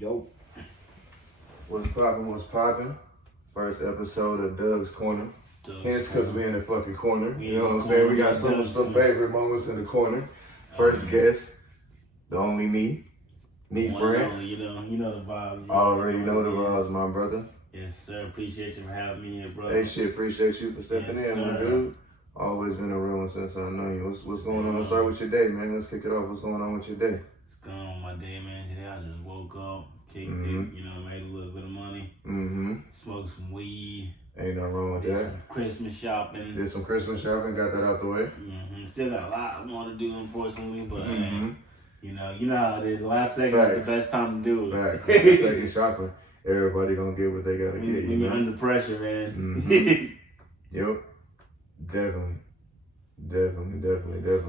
Yo. What's poppin'? First episode of Doug's Corner. Hence, because we in the fucking corner. You know what I'm saying? We got some favorite moments in the corner. First guest, the only me friends. You know the vibes. Already know the vibes, my brother. Yes, sir. Appreciate you for having me here, brother. Hey, shit, appreciate you for stepping Yes, in, my sir. dude. Always been a real one since I know you. What's going on? Let's start with your day, man. Let's kick it off. What's going on with your day? What's going on with my day, man? Today I just woke up, kicked it, made a little bit of money, smoked some weed. Ain't nothing wrong with did that. some Christmas shopping. Did some Christmas shopping, got that out the way. Still got a lot I want to do, unfortunately, but you know how it is. Last second is the best time to do it. Facts. Last second shopping. Everybody gonna get what they gotta get. When you're under pressure, man. Yep. Definitely. Yes,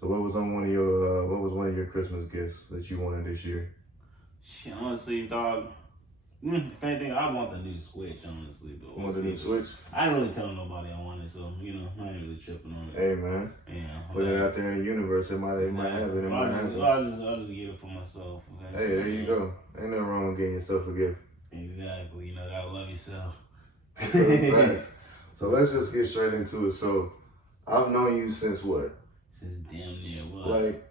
So what was one of your Christmas gifts that you wanted this year? Shit, honestly, dog. If anything, I want the new Switch, honestly. But You want the new Switch? I didn't really tell nobody I wanted, so, I ain't really tripping on it. Hey, man. Yeah. Put it out there in the universe. It might have it. I'll just get it for myself. Hey, there you go. Ain't nothing wrong with getting yourself a gift. Exactly. Gotta love yourself. Nice. So let's just get straight into it. So I've known you since what? Since damn near what? Like,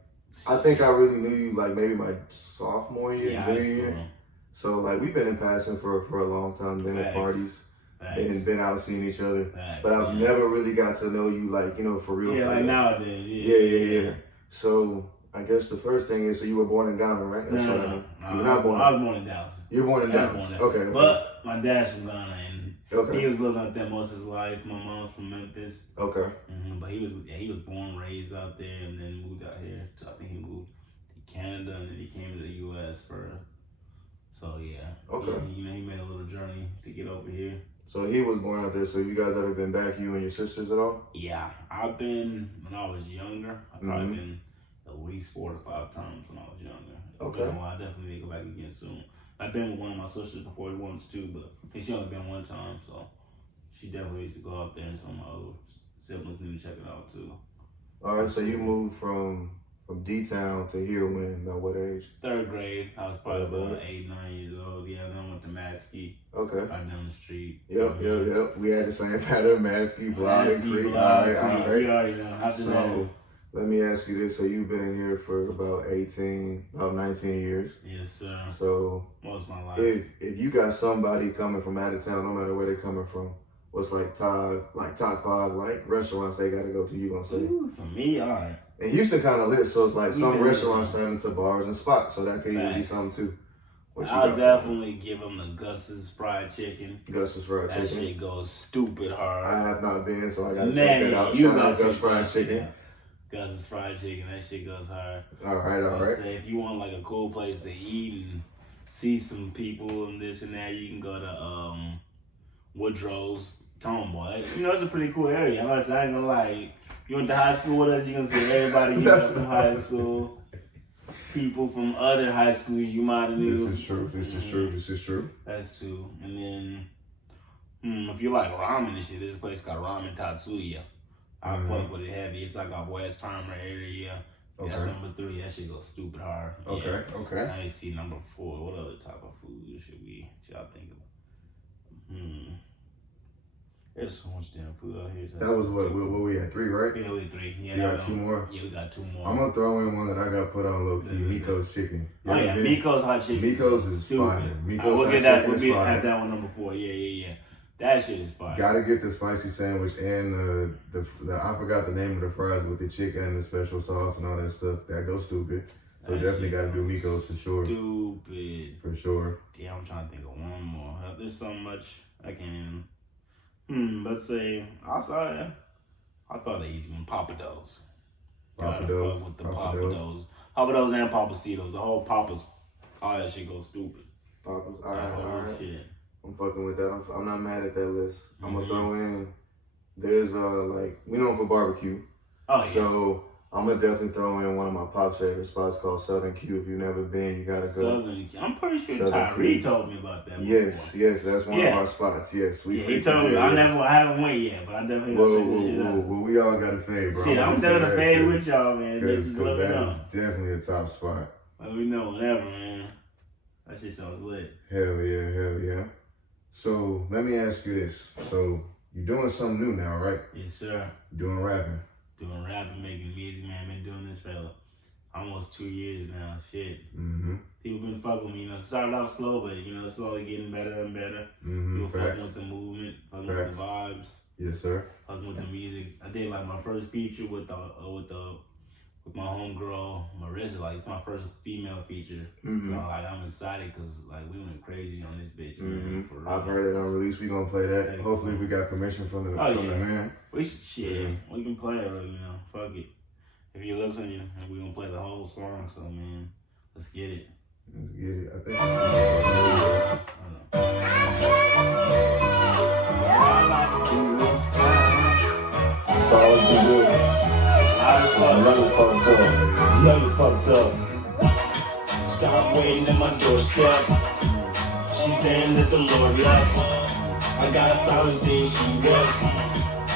I think I really knew you like maybe my sophomore year, junior year. So like we've been in passing for a long time, been at parties, and been out seeing each other. But I've never really got to know you like, for real. Yeah, like nowadays. Yeah. So I guess the first thing is, so you were born in Ghana, right? That's what I know. You were not born. I was born in Dallas. You were born in Dallas. Okay. But my dad's from Ghana, and he was living out there most of his life. My mom's from Memphis. Okay. But he was born, raised out there, and then moved out here. So I think he moved to Canada, and then he came to the U.S. So yeah. Okay. He made a little journey to get over here. So he was born out there. So you guys ever been back, you and your sisters at all? Yeah, I've been when I was younger. I've probably been at least 4 to 5 times when I was younger. Okay. I definitely need to go back again soon. I've been with one of my sisters before once too, but I think she only been one time, so she definitely needs to go out there, and some of my other siblings need to check it out too. All right, so you moved from D-Town to here when, about what age? 3rd grade. I was probably about 8, 9 years old. Yeah, then I went to Matsky. Okay. Right down the street. Yep. We had the same pattern, Matsky, Block, Creek. All right. You already know. So, let me ask you this. So you've been in here for about 19 years. Yes, sir. So most of my life. If you got somebody coming from out of town, no matter where they're coming from, what's top 5 like restaurants they gotta go to, you gonna say? For me, all right. And Houston kind of lit, so it's like some restaurants turn into bars and spots, so that could even be something too. I'll definitely give them the Gus's fried chicken. Gus's fried chicken. That shit goes stupid hard. I have not been, so I gotta check that out. Shout out Gus fried chicken. Gus's fried chicken, that shit goes hard. All right. Say if you want like a cool place to eat and see some people and this and that, you can go to Woodrow's Tomboy. It's a pretty cool area. I ain't gonna lie. You went to high school with us, you're gonna see everybody you know from high school. People from other high schools you might have knew. This is true. That's true. And then, if you like ramen and shit, there's a place called Ramen Tatsuya. I fuck with it heavy. It's like a West Timer area. Okay. That's number 3. That shit goes stupid hard. Okay. I ain't see number 4. What other type of food should y'all think of? There's so much damn food out here. That was what we had 3, right? Yeah, we had 3. Yeah, you got 2 more? Yeah, we got 2 more. I'm gonna throw in one that I got put on low key, Miko's chicken. Miko's hot chicken. Miko's is fire. We'll have that one number 4. Yeah. That shit is fire. Gotta get the spicy sandwich and the I forgot the name of the fries with the chicken and the special sauce and all that stuff. That goes stupid. So definitely gotta do Miko's for sure. Stupid. For sure. Damn, I'm trying to think of one more. There's so much I can't even. Let's say I thought the easy one, Papados. Papados. With the Papados and Papacitos. The whole Papas, all that shit goes stupid. Papas, all right. Shit. I'm fucking with that. I'm not mad at that list. I'm gonna throw in. There's we know for barbecue. Oh yeah. So I'm gonna definitely throw in one of my pop's favorite spots called Southern Q. If you've never been, you gotta go. Southern Q. I'm pretty sure Tyree told me about that. Yes, that's one of our spots. Yes, he told me. I haven't went yet, but I definitely. Well, we all got a fave, bro. Shit, I'm definitely a fave with y'all, man. Because that is definitely a top spot. Let me know whenever, man. That shit sounds lit. Hell yeah. So let me ask you this. So you're doing something new now, right? Yes, sir. Doing rapping. Doing rapping, making music, man. Been doing this for almost 2 years now. Shit. People been fucking with me, started off slow, but slowly getting better and better. People fucking with the movement, fucking with the vibes. Yes, sir. Fucking with the music. I did like my first feature with my homegirl Marissa. Like, it's my first female feature. So like, I'm excited because like we went crazy on this bitch. Man, for real. I've heard it on release. We gonna play that. Hopefully we got permission from the man. We can play it. Fuck it. If you listen, we gonna play the whole song. So man, let's get it. Let's get it. I think. That's all we can do. I know you fucked up. You fucked up. Stop waiting at my doorstep. She saying that the Lord left. I got a solid thing, she wept.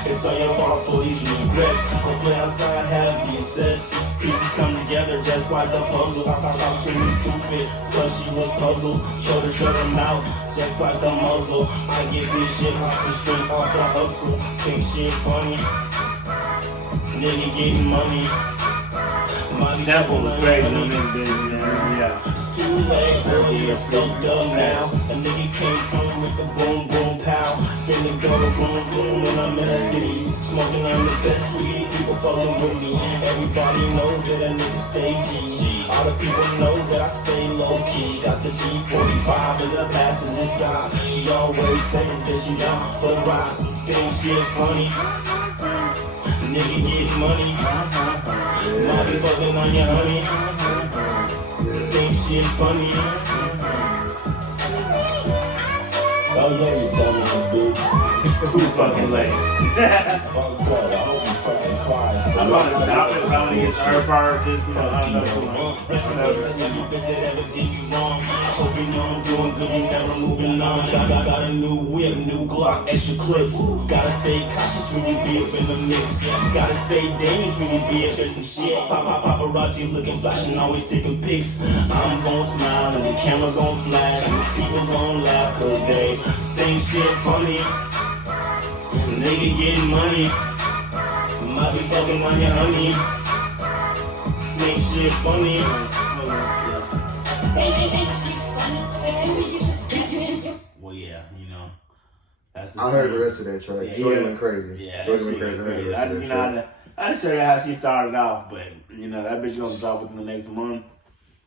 It's all your fault for these regrets. Go play outside, have these sets. Pieces come together just like a puzzle. I thought she was stupid, cause she was puzzled. Showed her shut her mouth, just like a muzzle. I get this shit off the strength off the hustle. Think shit funny. Nigga getting money. Money Temple was great on this bitch, man. Yeah. It's too late, early it's fucked up now. A nigga came through with the boom boom pow. Finna go to boom boom when I'm in the city. Smoking on the best weed, people fucking with me. Everybody knows that a nigga stay G. All the people know that I stay low key. Got the G45 in the passenger side. She always saying that she down for the ride. Think shit funny. Nigga getting money. Now be fucking on your honey. Think shit funny. Oh yeah, you dumbass bitch. Who fucking late? Fuck God, I hope you fucking cry. I'm about to stop it, but I'm gonna get third part. Just I don't know. You bitch that ever did you wrong. I hope you know I'm doing good, you never moving on. Got a new whip, new Glock, extra clips. Gotta stay cautious when you be up in the mix. Gotta stay dangerous when you be up in some shit. Paparazzi looking flashing, always taking pics. I'm gon' smile and the camera gon' flash. And the people gon' laugh cause they think shit funny. Nigga getting money. Might be fucking on your honey. Think shit funny. Well, yeah, that's the I heard the rest of that track. Yeah, Shorty went crazy. Yeah, Shorty went crazy. I just, I just show you how she started off, but that bitch gonna drop within the next month.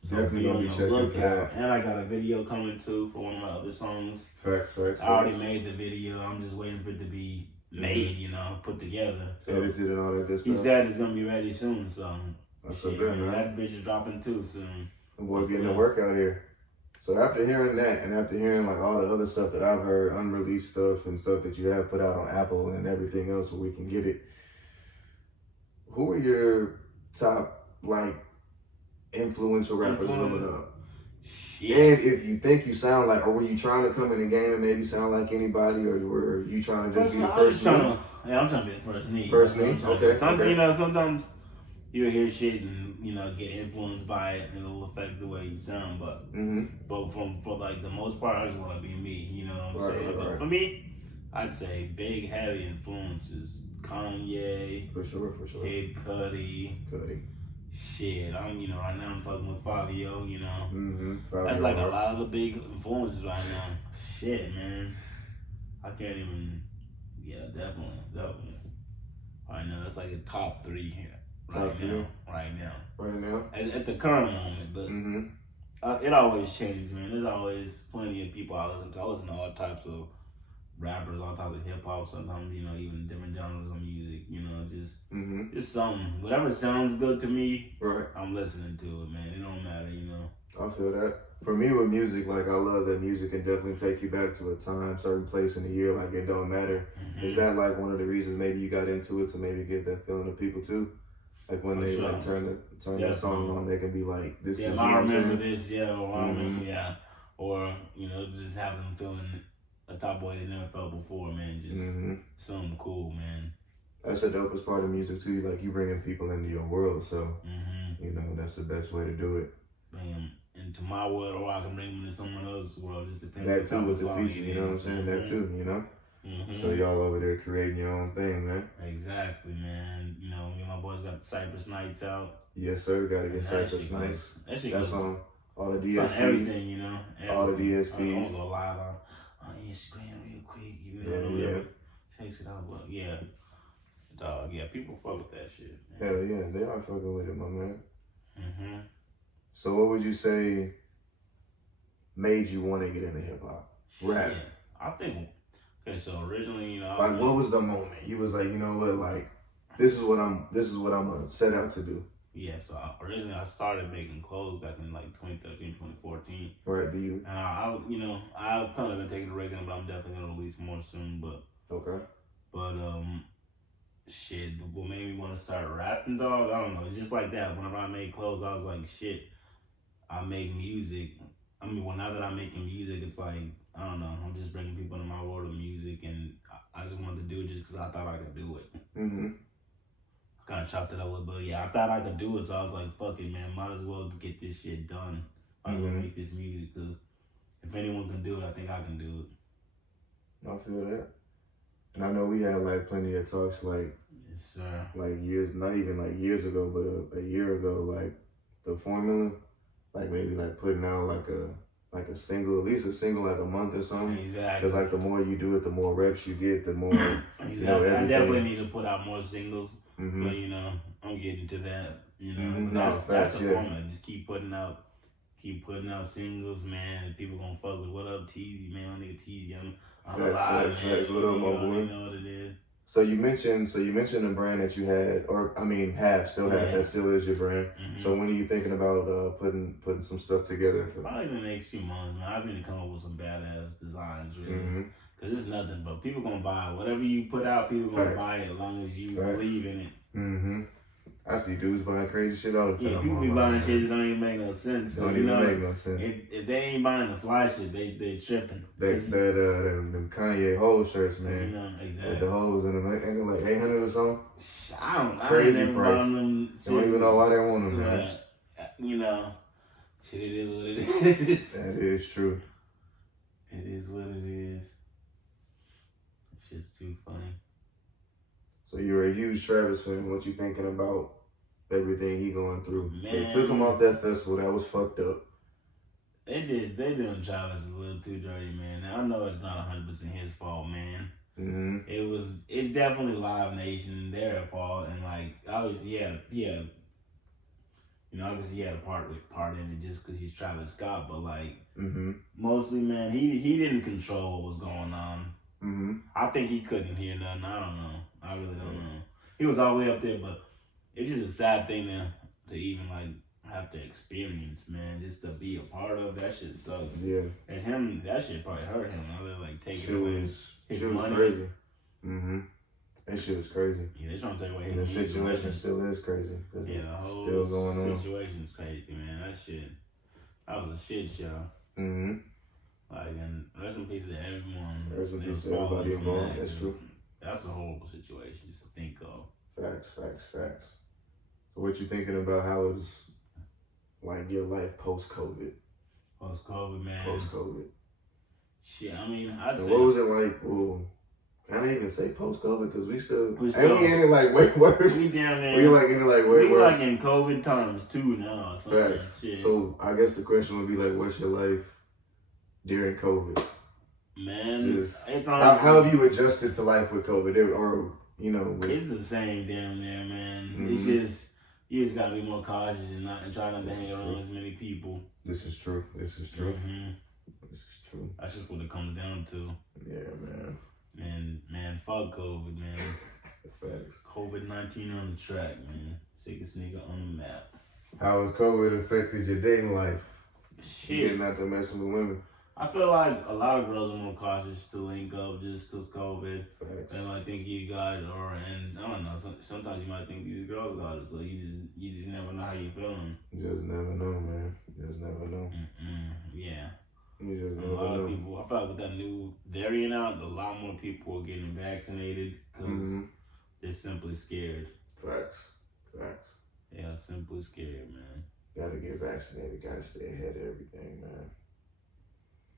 So Definitely gonna be checking for that. And I got a video coming too for one of my other songs. Facts. I already made the video. I'm just waiting for it to be made, put together. So edited and all that good stuff. He said it's gonna be ready soon, so that's so good, man. That bitch is dropping too soon. The boy getting to work out here. So after hearing that, and after hearing like all the other stuff that I've heard, unreleased stuff and stuff that you have put out on Apple and everything else where we can get it, who are your top like influential rappers growing up? Shit. And if you think you sound like, or were you trying to come in the game and maybe sound like anybody, or were you trying to just be the first I'm trying to be the first knee. First knee? Okay. Sometimes you'll hear shit and get influenced by it and it'll affect the way you sound, but for like the most part I just want to be me, you know what I'm saying? But for me, I'd say big heavy influences: Kanye, for sure, Kid Cudi. Shit, right now I'm fucking with Fabio, That's like a lot of the big influences right now. Shit, man. I can't even, definitely. Right now, that's like the top three here. Right now. At the current moment, but it always changes, man. There's always plenty of people I listen to. I listen to all types of rappers, all types of hip hop. Sometimes, even different genres of music. Just something. Whatever sounds good to me, I'm listening to it, man. It don't matter, I feel that. For me with music, like I love that music can definitely take you back to a time, certain place in the year. Like it don't matter. Is that like one of the reasons maybe you got into it to maybe give that feeling to people too? Like when they like turn that song on, they can be like, "This is." I remember this, or I remember, or just have them feeling a type of way they never felt before, man. Just something cool, man. That's the dopest part of music too. Like you bringing people into your world, so that's the best way to do it. Bring them into my world, or I can bring them into someone else's world. Just depends. That too with the feature, you know what I'm saying? That too, you know. So y'all over there creating your own thing, man. Exactly, man. You know, me and my boys got the Cypress Nights out. Yes, sir. Gotta get Cypress Nights. That's on all the DSPs. On everything, you know. All the DSPs. I'm gonna go live on Instagram real quick. You know, yeah. Checks it out, but yeah. Dog, yeah, people fuck with that shit. Man. Hell yeah, they are fucking with it, my man. So what would you say made you want to get into hip hop? Rap. Yeah, I think. Okay, so originally, you know, like what was the moment you was like, you know what, like this is what I'm gonna set out to do. Yeah, so originally I started making clothes back in like 2013, 2014. Right, do you? I've kind of been taking a break on it, but I'm definitely gonna release more soon. But shit, what made me want to start rapping, dog? I don't know. It's just like that. Whenever I made clothes, I was like, shit, I make music. I mean, well, now that I'm making music, it's like, I don't know. I'm just bringing people into my world of music, and I just wanted to do it just because I thought I could do it. I kind of chopped it up a little bit. Yeah, I thought I could do it, so I was like, fuck it, man. Might as well get this shit done. Might as well make this music, because if anyone can do it, I think I can do it. I feel that. And I know we had like plenty of talks, like, yes, sir. Like years, not even like years ago, but a year ago, like the formula, like maybe like putting out like a single, at least a single like a month or something. Exactly. Because like the more you do it, the more reps you get, the more, exactly. You know, everything. I definitely need to put out more singles, but you know, I'm getting to that. You know, that's the formula. Just keep putting out singles, man. And people gonna fuck with what up, Teezy, man. My nigga Teezy, I'm alive, man. What up, my boy? You know what it is. So you mentioned the brand that you had, or I mean, still have. That still is your brand. So when are you thinking about putting some stuff together? Probably in the next few months, man. I just need to come up with some badass designs, really. Because it's nothing but people gonna buy it. Whatever you put out, people gonna buy it as long as you believe in it. I see dudes buying crazy shit all the time. Yeah, people be buying shit that don't even make no sense. Don't even make no sense. If they ain't buying the fly shit, they tripping. Them Kanye hole shirts, man. You know, exactly. With the holes in them, ain't they like 800 or something? Crazy price. Them don't even know why they want them, man. You know, shit, it is what it is. That is true. It is what it is. Shit's too funny. So you're a huge Travis fan. What you thinking about everything he going through? Man. They took him off that festival. That was fucked up. They done Travis a little too dirty, man. Now, I know it's not 100% his fault, man. It's definitely Live Nation, their fault, and like obviously, obviously he had a part in it just because he's Travis Scott, but like mostly, man, he didn't control what was going on. I think he couldn't hear nothing. I don't know. I really don't know. He was all the way up there, but it's just a sad thing to even like have to experience, man. Just to be a part of that shit sucks. Yeah, it's him. That shit probably hurt him. I really like taking away his money. Crazy. That shit was crazy. Yeah, they trying to take away his music. The situation still is crazy. Yeah, the whole still going on. Situation's crazy, man. That was a shit show. Like, and rest in peace to everyone. Rest in peace to everybody involved. That's true. That's a horrible situation just to think of. Facts. So what you thinking about how is like your life post-COVID? Post-COVID, man. Post-COVID. Shit, I mean, I'd say. What was it like? Well, I can't even say post-COVID because we still ain't we in it like way worse. We down there. We like in it like way worse. We like in COVID times too now. Facts. Shit. So I guess the question would be like, what's your life during COVID? Man, it's how have you adjusted to life with COVID? It's the same down there, man. It's just you just gotta be more cautious and try not to hang around as many people. This is true. This is true. That's just what it comes down to. Yeah, man. And man, fuck COVID, man. Facts. COVID-19 on the track, man. Sickest nigga on the map. How has COVID affected your dating life? Shit. Getting out there messing with women. I feel like a lot of girls are more cautious to link up just because COVID. Facts. They might think you got it, and I don't know. Sometimes you might think these girls got it, so you just never know how you feeling. Just never know, man. Just never know. Yeah. You just never know. A lot of people. I feel like with that new variant out, a lot more people are getting vaccinated because they're simply scared. Facts. Yeah, simply scared, man. Gotta get vaccinated. Gotta stay ahead of everything, man.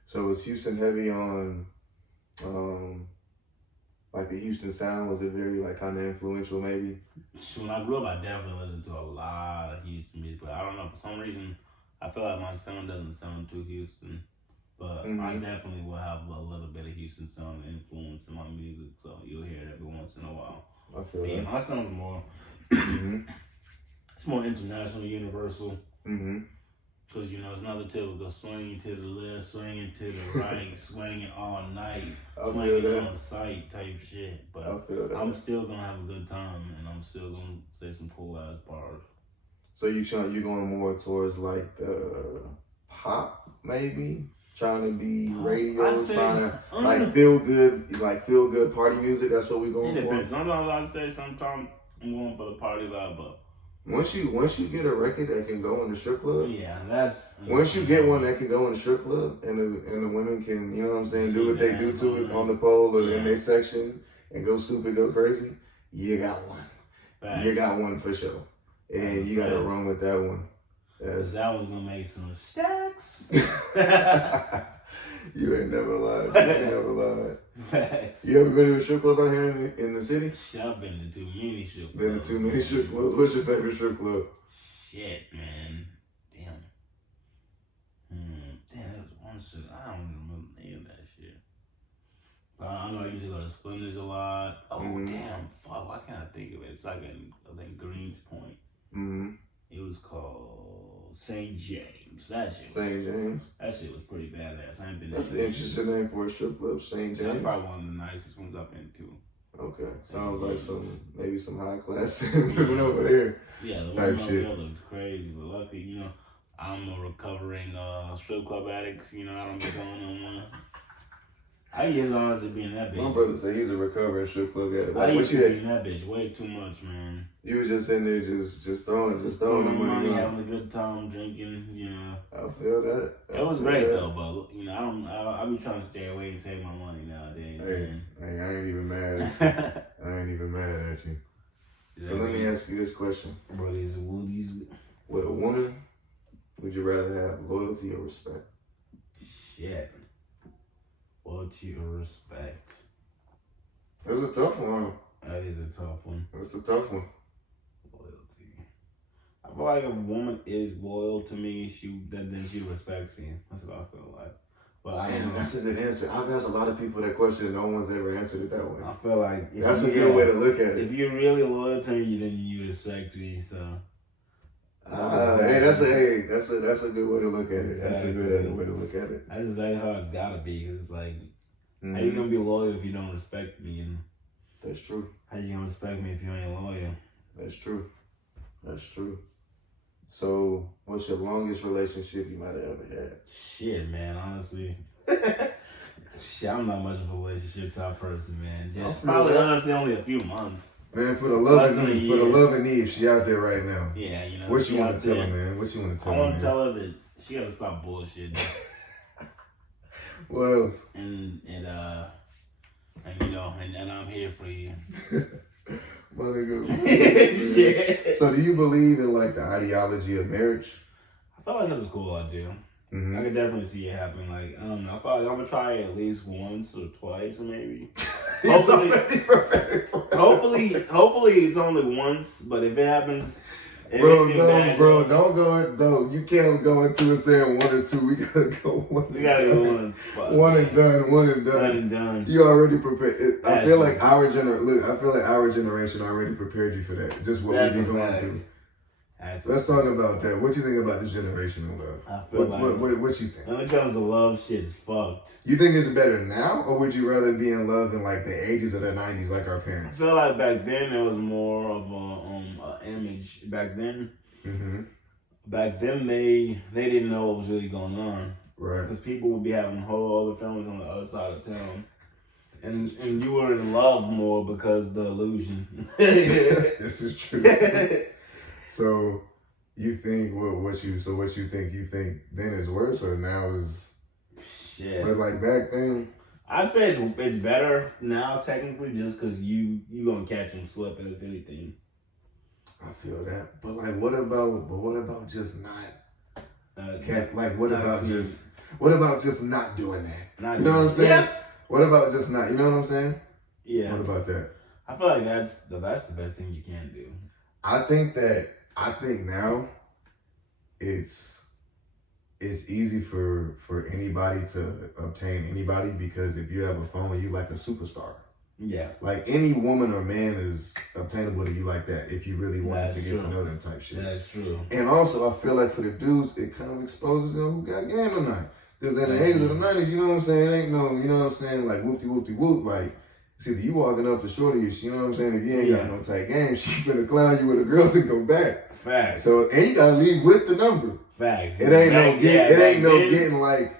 So was Houston heavy on, like the Houston sound? Was it very like kind of influential, maybe? When I grew up, I definitely listened to a lot of Houston music, but I don't know, for some reason, I feel like my sound doesn't sound too Houston. But I definitely will have a little bit of Houston sound influence in my music, so you'll hear it every once in a while. I feel but that. My sound's more, it's more international, universal. Because, you know, it's not the typical swinging to the left, swinging to the right, swinging all night, swinging on sight type shit. But I'm still going to have a good time, and I'm still going to say some cool-ass bars. So you going more towards, like, the pop, maybe? Trying to be radio, trying to, like, feel good party music? That's what we going for? It depends. Sometimes I'd say sometimes I'm going for the party vibe, but once you get a record that can go in the strip club, that's once you get one that can go in the strip club and the women can, you know what I'm saying, do what they do to it on the pole or in their section and go stupid, go crazy, you got one. Facts. You got one for sure. And you gotta run with that one. Cause that one's gonna make some stacks. You ain't never lied. You ain't never lied. Facts. You ever been to a strip club out here in the city? I've been to too many strip clubs. Been to too many strip clubs. What's your favorite strip club? Shit, man. Damn. Damn, there was one strip. I don't even remember the name of that shit. But I know I used to go to Splendors a lot. Oh, damn. Fuck, why can't I think of it? It's like in, I think, Greens Point. It was called St. James. That shit. St. James? That shit was pretty badass. I ain't been there. That's an interesting name for a strip club, St. James. That's probably one of the nicest ones I've been to. Okay. Sounds like maybe some high class women over there. Yeah, the type one shit. There looked crazy, but luckily, you know, I'm a recovering strip club addict. You know, I don't get going on one. I used to honestly be in that bitch. My brother said he's a recovering strip club addict. I used to be in that bitch way too much, man. You was just in there just throwing the money, having a good time, drinking, you know. I feel that. It was great though, but you know, I be trying to stay away and save my money nowadays. Hey, I ain't even mad at you. I ain't even mad at you. So let me ask you this question. Brothers and woodies. With a woman, would you rather have loyalty or respect? Shit. Loyalty or respect? That's a tough one. That is a tough one. That's a tough one. Loyalty. I feel like if a woman is loyal to me, then she respects me. That's what I feel like. But that's a good answer. I've asked a lot of people that question, and no one's ever answered it that way. I feel like that's a good way to look at it. If you're really loyal to me, then you respect me. So, that's a good way to look at it. Exactly. That's a good way to look at it. That's exactly how it's gotta be. Cause it's like, how you gonna be loyal if you don't respect me? And that's true. How you gonna respect me if you ain't loyal? That's true. That's true. So, what's your longest relationship you might have ever had? Shit, man, honestly. Shit, I'm not much of a relationship type person, man. Just probably honestly only a few months. Man, for the love and need, she out there right now. Yeah, you know. What you want to tell her, man? What you want to tell her? I want to tell her that she gotta stop bullshitting. What else? And you know, and I'm here for you. My nigga. Shit. So do you believe in like the ideology of marriage? I feel like that's a cool idea. I could definitely see it happen. Like, I don't know. I feel like I'm gonna try it at least once or twice, or maybe. Hopefully it's only once. But if it happens, don't go. You can't go into it saying one or two. We gotta go one. We gotta go one spot. One and done. One and done. You already prepared. I feel like our generation already prepared you for that. Just what we've been going through. Let's talk about that. What you think about this generation of love? I feel what you think? When it comes to love, shit's fucked. You think it's better now, or would you rather be in love in like the 80s or the 90s like our parents? I feel like back then there was more of a image. Back then, they didn't know what was really going on. Right. Because people would be having whole other families on the other side of town. And you were in love more because the illusion. This is true. So you think what you think then is worse or now is shit? But like back then, I'd say it's better now technically just because you gonna catch them slipping if anything. I feel that. But like, what about just not? What about just not doing that? You know what I'm saying? Yeah. What about just not? You know what I'm saying? Yeah. What about that? I feel like that's the best thing you can do. I think now it's easy for anybody to obtain anybody, because if you have a phone, you like a superstar. Yeah. Like any woman or man is obtainable to you like that if you really wanted to get to know them type shit. That's true. And also, I feel like for the dudes, it kind of exposes who got game or not. Because in the 80s or the 90s, you know what I'm saying, it ain't no, you know what I'm saying, like whoop-de-whoop-de-whoop, like, see, you walking up to shorty-ish, you know what I'm saying, if you ain't got no tight game, she finna clown you with the girls and go back. Facts. So, and you gotta leave with the number. Facts. It ain't getting like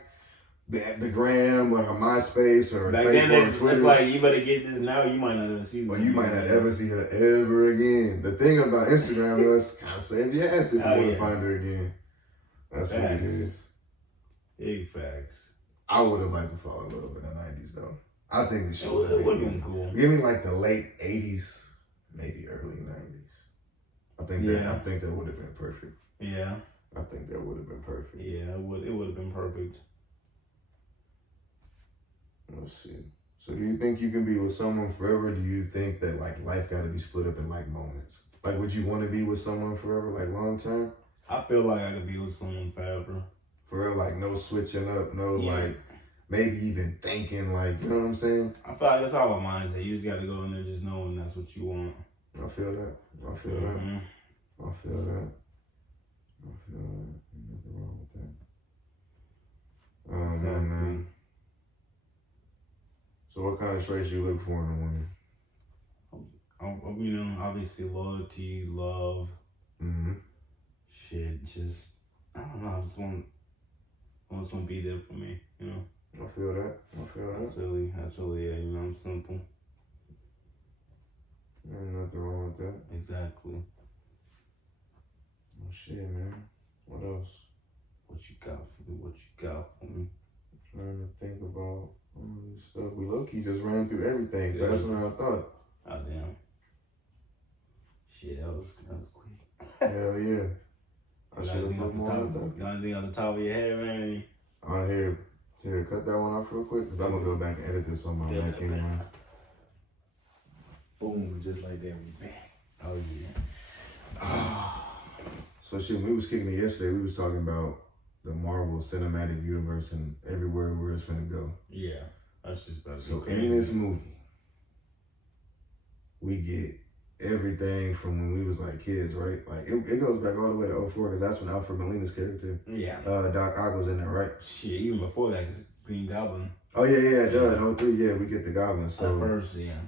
the gram or MySpace or back Facebook then or Twitter. It's like, you better get this now, you might not ever see this. Well, you might not ever see her ever again. The thing about Instagram is, kind of save your ass if you want to find her again. That's what it is. Big facts. I would have liked to fall in love in the 90s, though. I think the show would have been cool. Give me like the late 80s, maybe early 90s. I think that would have been perfect. Yeah. I think that would have been perfect. Yeah, it would have been perfect. Let's see. So do you think you can be with someone forever? Do you think that like life got to be split up in like moments? Like, would you want to be with someone forever, like long term? I feel like I could be with someone forever. For real, like no switching up, like maybe even thinking, like, you know what I'm saying? I feel like that's all our mindset. You just got to go in there just knowing that's what you want. I feel that. I feel that. I feel that. Nothing wrong with that. Exactly. Man. So what kind of traits you look for in a woman? You know, obviously loyalty, love. Mm-hmm. Shit, just, I don't know, I just want to be there for me, you know? I feel that. That's really it, you know, I'm simple. Ain't nothing wrong with that. Exactly. Oh shit, man. What else? What you got for me? I'm trying to think about all this stuff. We low-key just ran through everything faster than I thought. Oh, damn. Shit, that was quick. Hell yeah. I should have put more on that. You got anything on the top of your head, man? Here, cut that one off real quick, because I'm going to go back and edit this on my Mac anyway. Boom, just like that, we back. Oh, yeah. So shit, we was kicking it yesterday. We was talking about the Marvel Cinematic Universe and everywhere where it's finna go. Yeah, that's just about so in this movie, we get everything from when we was like kids, right? Like it goes back all the way to 04, because that's when Alfred Molina's character, Doc Ock, was in there, right? Shit, even before that, because Green Goblin. Oh yeah, done. 03, yeah, we get the Goblin. So first, yeah.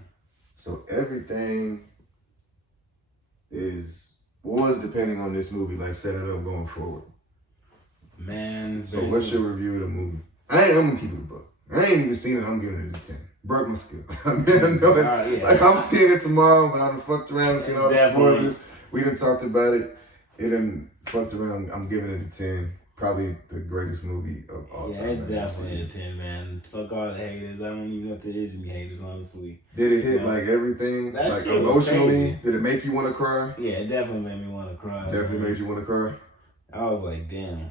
So everything was depending on this movie, like setting it up going forward. Man. So what's your review of the movie? I'm gonna keep it a book. I ain't even seen it. I'm giving it a 10. Broke my skill. I mean, I know like I'm seeing it tomorrow, but I done fucked around and seen all the spoilers. We done talked about it. It done fucked around. I'm giving it a 10. Probably the greatest movie of all time. Yeah, it's definitely a 10, man. Fuck all the haters. I don't even know if there is any haters, honestly. Did it hit like everything? Like emotionally? Did it make you want to cry? Yeah, it definitely made me want to cry. Definitely made you want to cry? I was like, damn.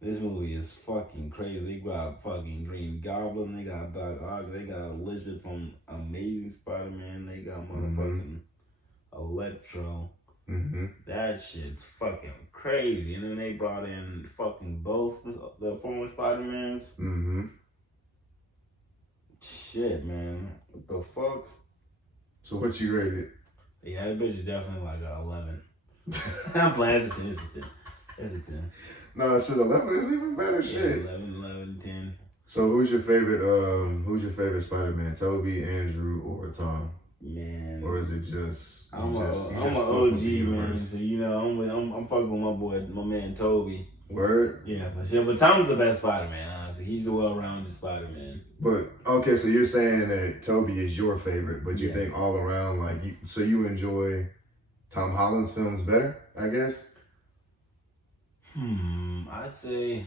This movie is fucking crazy. They got fucking Green Goblin. They got Doc Ock. They got Lizard from Amazing Spider-Man. They got motherfucking Electro. Mm-hmm. That shit's fucking crazy. And then they brought in fucking both the former Spider-Mans. Mm-hmm. Shit, man. What the fuck? So what you rated? Yeah, that bitch is definitely like an 11. I'm playing. It's a 10. It's a 10. No, shit, 11 is even better. Yeah, shit. 11, 10. So who's your favorite Spider-Man? Toby, Andrew, or Tom? Man. Or is it just I'm an OG, man. So you know I'm fucking with my man Toby. Word? Yeah, for sure. But Tom's the best Spider-Man, honestly. He's the well-rounded Spider-Man. But okay, so you're saying that Toby is your favorite, but you think all around, like, so you enjoy Tom Holland's films better, I guess? I'd say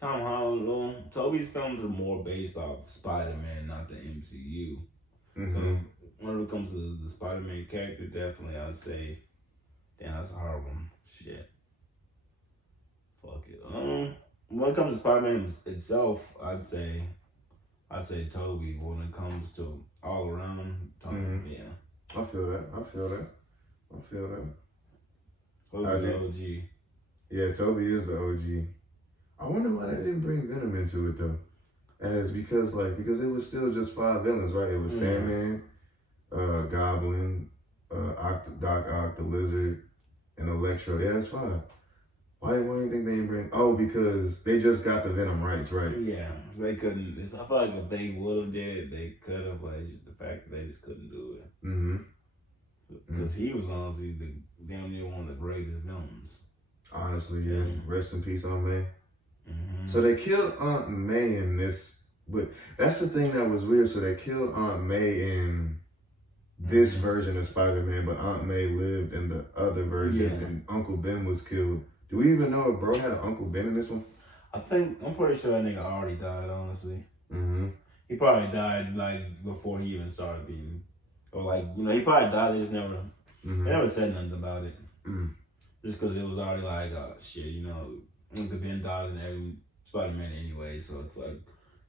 Tom Holland. Well, Toby's films are more based off Spider-Man, not the MCU. So when it comes to the Spider-Man character, definitely I'd say, damn, that's a hard one. Shit. Fuck it. When it comes to Spider-Man itself, I'd say Toby. When it comes to all around, Toby, yeah. I feel that. Toby's the OG. Yeah, Toby is the OG. I wonder why they didn't bring Venom into it though. Because it was still just 5 villains, right? It was Sandman, Goblin, Doc Ock, the Lizard, and Electro. Yeah, that's 5. Why do you think they didn't bring? Oh, because they just got the Venom rights, right? Yeah, so they couldn't. I feel like if they would have did it, they could have. But it's just the fact that they just couldn't do it. Because he was honestly damn near one of the greatest villains. Honestly, yeah. Rest in peace, Aunt May. So they killed Aunt May in this, but that's the thing that was weird. So they killed Aunt May in this version of Spider-Man, but Aunt May lived in the other versions, and Uncle Ben was killed. Do we even know if bro had an Uncle Ben in this one? I'm pretty sure that nigga already died, honestly. He probably died, like, before he even started being, or like, he probably died, they just never, they never said nothing about it. Just because it was already like, shit, Uncle Ben dies in every Spider-Man anyway, so it's like,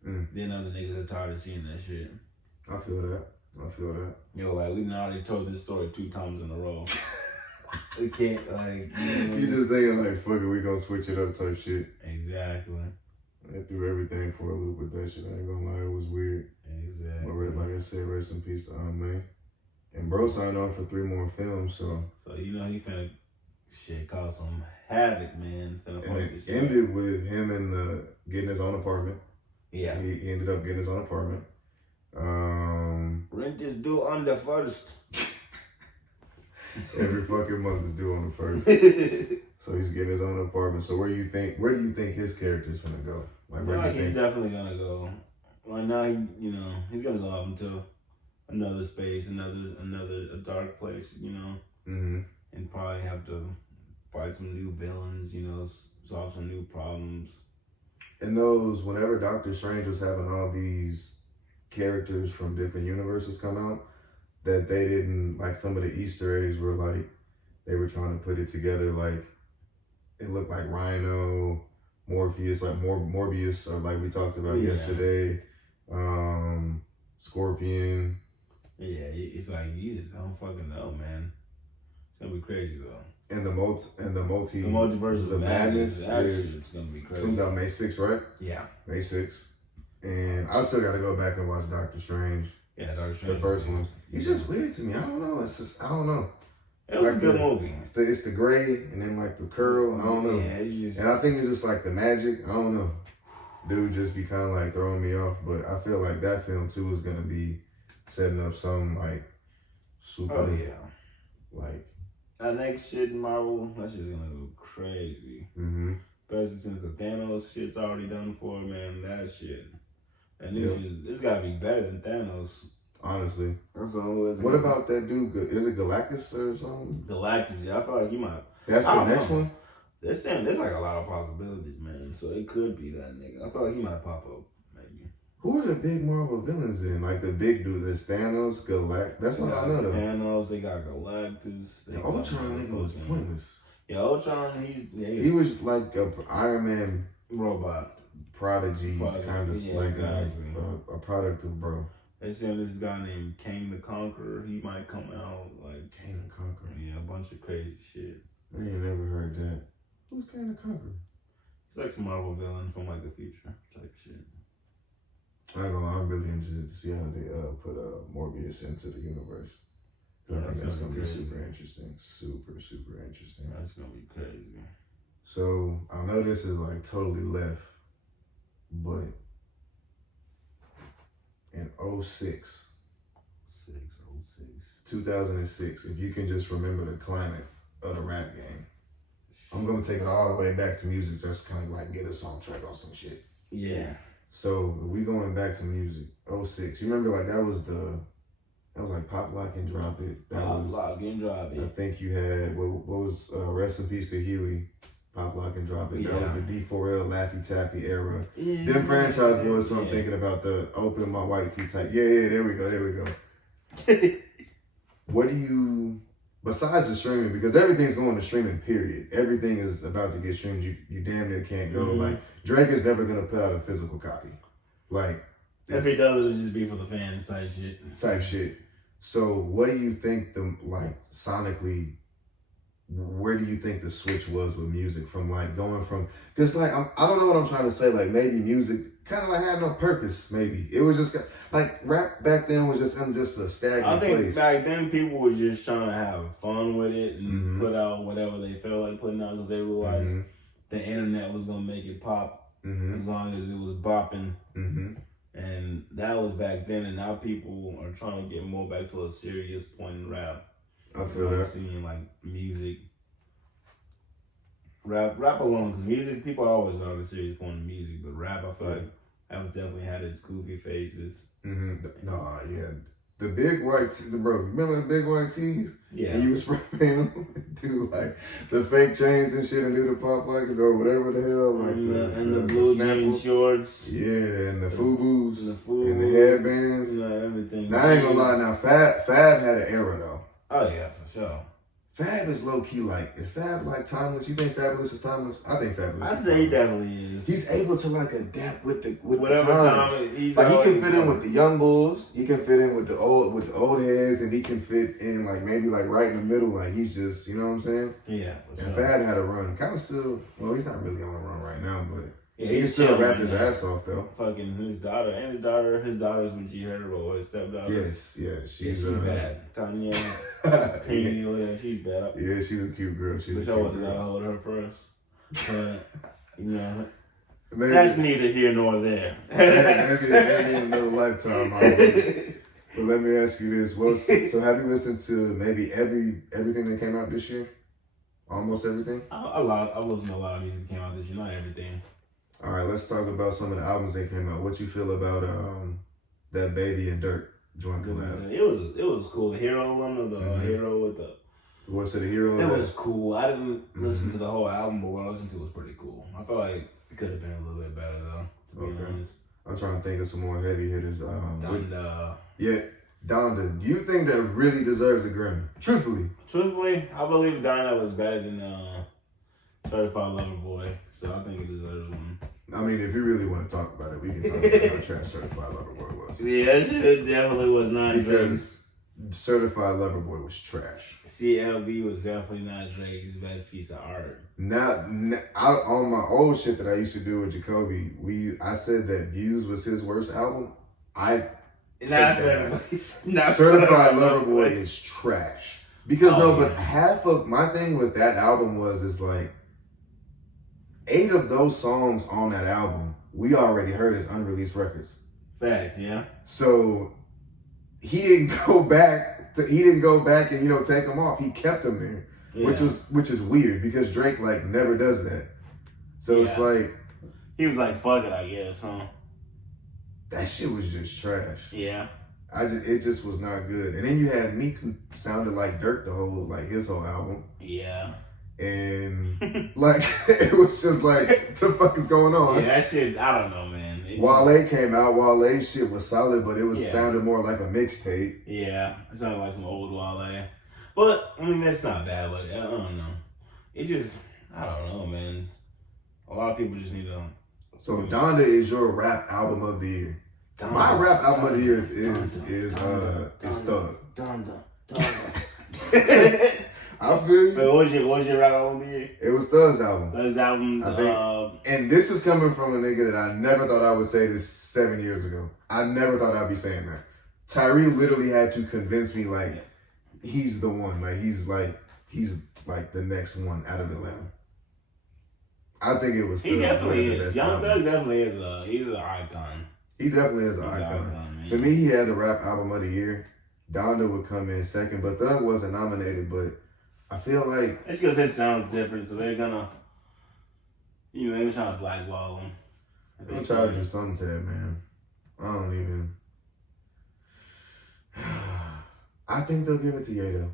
then other niggas are tired of seeing that shit. I feel that. Like, we already told this story 2 times in a row. We can't, like... You just thinking, like, fuck it, we gonna switch it up type shit. Exactly. They threw everything for a loop with that shit. I ain't gonna lie, it was weird. Exactly. But like I said, rest in peace to Aunt May. And bro signed on for 3 more films, so... So, he finna, cause some havoc, man. And it ended with him and getting his own apartment. Yeah. He ended up getting his own apartment. Rent is due on the 1st. Every fucking month is due on the 1st. So he's getting his own apartment. So where do you think his character's gonna go? Like, where do you think he's definitely gonna go? Right now, he's gonna go out into another space, a dark place, and probably have to fight some new villains, solve some new problems. And whenever Doctor Strange was having all these characters from different universes come out, that they didn't, like, some of the Easter eggs were like, they were trying to put it together, like, it looked like Rhino, Morpheus, like Morbius, or like we talked about yesterday, Scorpion. Yeah, it's like, you just don't fucking know, man. It's gonna be crazy, though. And the multiverse of madness it's gonna be crazy. Comes out May 6th, right? Yeah. May 6th. And I still gotta go back and watch Doctor Strange. Yeah, Doctor Strange. The first one. He's just weird to me. I don't know. I don't know. It was like a good movie. It's the gray and then like the curl. I don't know. Yeah, and I think it's just like the magic. I don't know. Dude just be kind of like throwing me off. But I feel like that film too is going to be setting up some like super. Oh, yeah. Like. That next shit in Marvel, that shit's going to go crazy. Especially since the Thanos shit's already done for, man. That shit. And this got to be better than Thanos. Honestly. That's always. What about that dude? Is it Galactus or something? Galactus, yeah. I feel like he might. That's the next one? They're saying there's like a lot of possibilities, man. So it could be that nigga. I feel like he might pop up, maybe. Who are the big Marvel villains then? Like the big dude, there's Thanos, Galactus. That's what I know though. Thanos, they got Galactus. The Ultron nigga was pointless. Yeah, Ultron, he was like a Iron Man robot. Prodigy, kind of like a product of bro. They said this guy named Kang the Conqueror, he might come out like Kang the Conqueror. Yeah, a bunch of crazy shit. I ain't never heard that. Who's Kang the Conqueror? He's like some Marvel villain from like the future type shit. I ain't gonna lie, I'm really interested to see how they put Morbius into the universe. I think that's gonna be super interesting. Super, super interesting. That's gonna be crazy. So I know this is like totally left, but in 2006, if you can just remember the climate of the rap game. I'm going to take it all the way back to music just kind of like get us on track on some shit. Yeah. So if we going back to music, 06, you remember like that was like Pop Lock and Drop It. Pop Lock and Drop It. I think you had, what was Rest in Peace to Huey. Pop Lock and Drop It. That was the D4L Laffy Taffy era. Them franchise boys, so I'm thinking about the Open My White Tee type. Yeah, there we go. What do you, besides the streaming, because everything's going to streaming, period. Everything is about to get streamed. You damn near can't go. Mm-hmm. Like, Drake is never going to put out a physical copy. Like, if he does, it'll just be for the fans type shit. So what do you think sonically, where do you think the switch was with music from like going from, because like, I don't know what I'm trying to say, like maybe music kind of like had no purpose, maybe. It was just like rap back then was just in just a stagnant place. I think back then people were just trying to have fun with it and put out whatever they felt like putting out because they realized the internet was going to make it pop as long as it was bopping. And that was back then, and now people are trying to get more back to a serious point in rap. I feel that. Seeing like music, rap alone, because music, people always are at a serious point in music, but rap, I feel like that was definitely had its goofy phases. No, yeah. The big white, bro, remember the big white tees? Yeah. And you was spray painting them, do like the fake chains and shit and do the pop like it or whatever the hell. Like the blue jean shorts. Yeah, and the FUBUs. And the headbands. Everything. Now, I ain't gonna lie, now Fab had an era though. Oh yeah, for sure. Fab is low key like, is Fab like timeless? You think Fabulous is timeless? I think Fabulous is timeless. I think he definitely is. He's able to like adapt with the times. He's like he can fit in with the young bulls, he can fit in with the old heads, and he can fit in like maybe like right in the middle. Like he's just, you know what I'm saying? Yeah. For and sure. Fab had a run, kind of still. Well, he's not really on a run right now, but yeah, he can still rap his ass off though. Fucking his daughter's when she heard about his stepdaughter. Yes, she's bad. Tanya, she's bad. Yeah, she's a cute girl. Wish I would have got a hold of her first, but maybe, that's neither here nor there. maybe in another lifetime. But let me ask you this: so have you listened to maybe everything that came out this year? Almost everything. A lot. I listened to a lot of music that came out this year, not everything. All right, let's talk about some of the albums that came out. What you feel about that Baby and Dirt joint collab? It was cool. The Hero one, or the Hero with the. What's the Hero? It was cool. I didn't listen to the whole album, but what I listened to was pretty cool. I feel like it could have been a little bit better though. To be honest. I'm trying to think of some more heavy hitters. Donda. Donda. Do you think that really deserves a Grammy? Truthfully, I believe Donda was better than Certified Lover Boy, so I think it deserves one. I mean, if you really want to talk about it, we can talk about how trash Certified Lover Boy was. Yeah, it definitely was not because Certified Lover Boy was trash. CLB was definitely not Drake's best piece of art. On my old shit that I used to do with Jacoby, I said that Views was his worst album. Certified Lover Boy is trash. Because but half of my thing with that album is like 8 of those songs on that album we already heard as unreleased records. Fact, yeah. So he didn't go back and take them off. He kept them there, which is weird because Drake like never does that. So it's like he was like, "Fuck it, I guess, huh?" That shit was just trash. Yeah. It just was not good. And then you had Meek who sounded like Dirk his whole album. Yeah. And like it was just like the fuck is going on? Yeah, that shit, I don't know, man. Wale came out, Wale's shit was solid, but it sounded more like a mixtape. Yeah, it sounded like some old Wale. But I mean that's not bad, but I don't know. It just I don't know, man. A lot of people just need to. So Donda is your rap album of the year. My rap album of the year is Thug. Donda. I feel you. But what was your rap album of the year? It was Thug's album. Thug's album. I think. And this is coming from a nigga that I never thought I would say this 7 years ago. I never thought I'd be saying that. Tyree literally had to convince me like he's the one. Like he's like the next one out of Atlanta. I think it was. He definitely is. Young Thug definitely is he's an icon. He definitely is an icon. To me, he had the rap album of the year. Donda would come in second, but Thug wasn't nominated. But I feel like it's because it sounds different, so they're gonna, they're trying to blackball him. I'm trying to do something to that man. I think they'll give it to Ye though.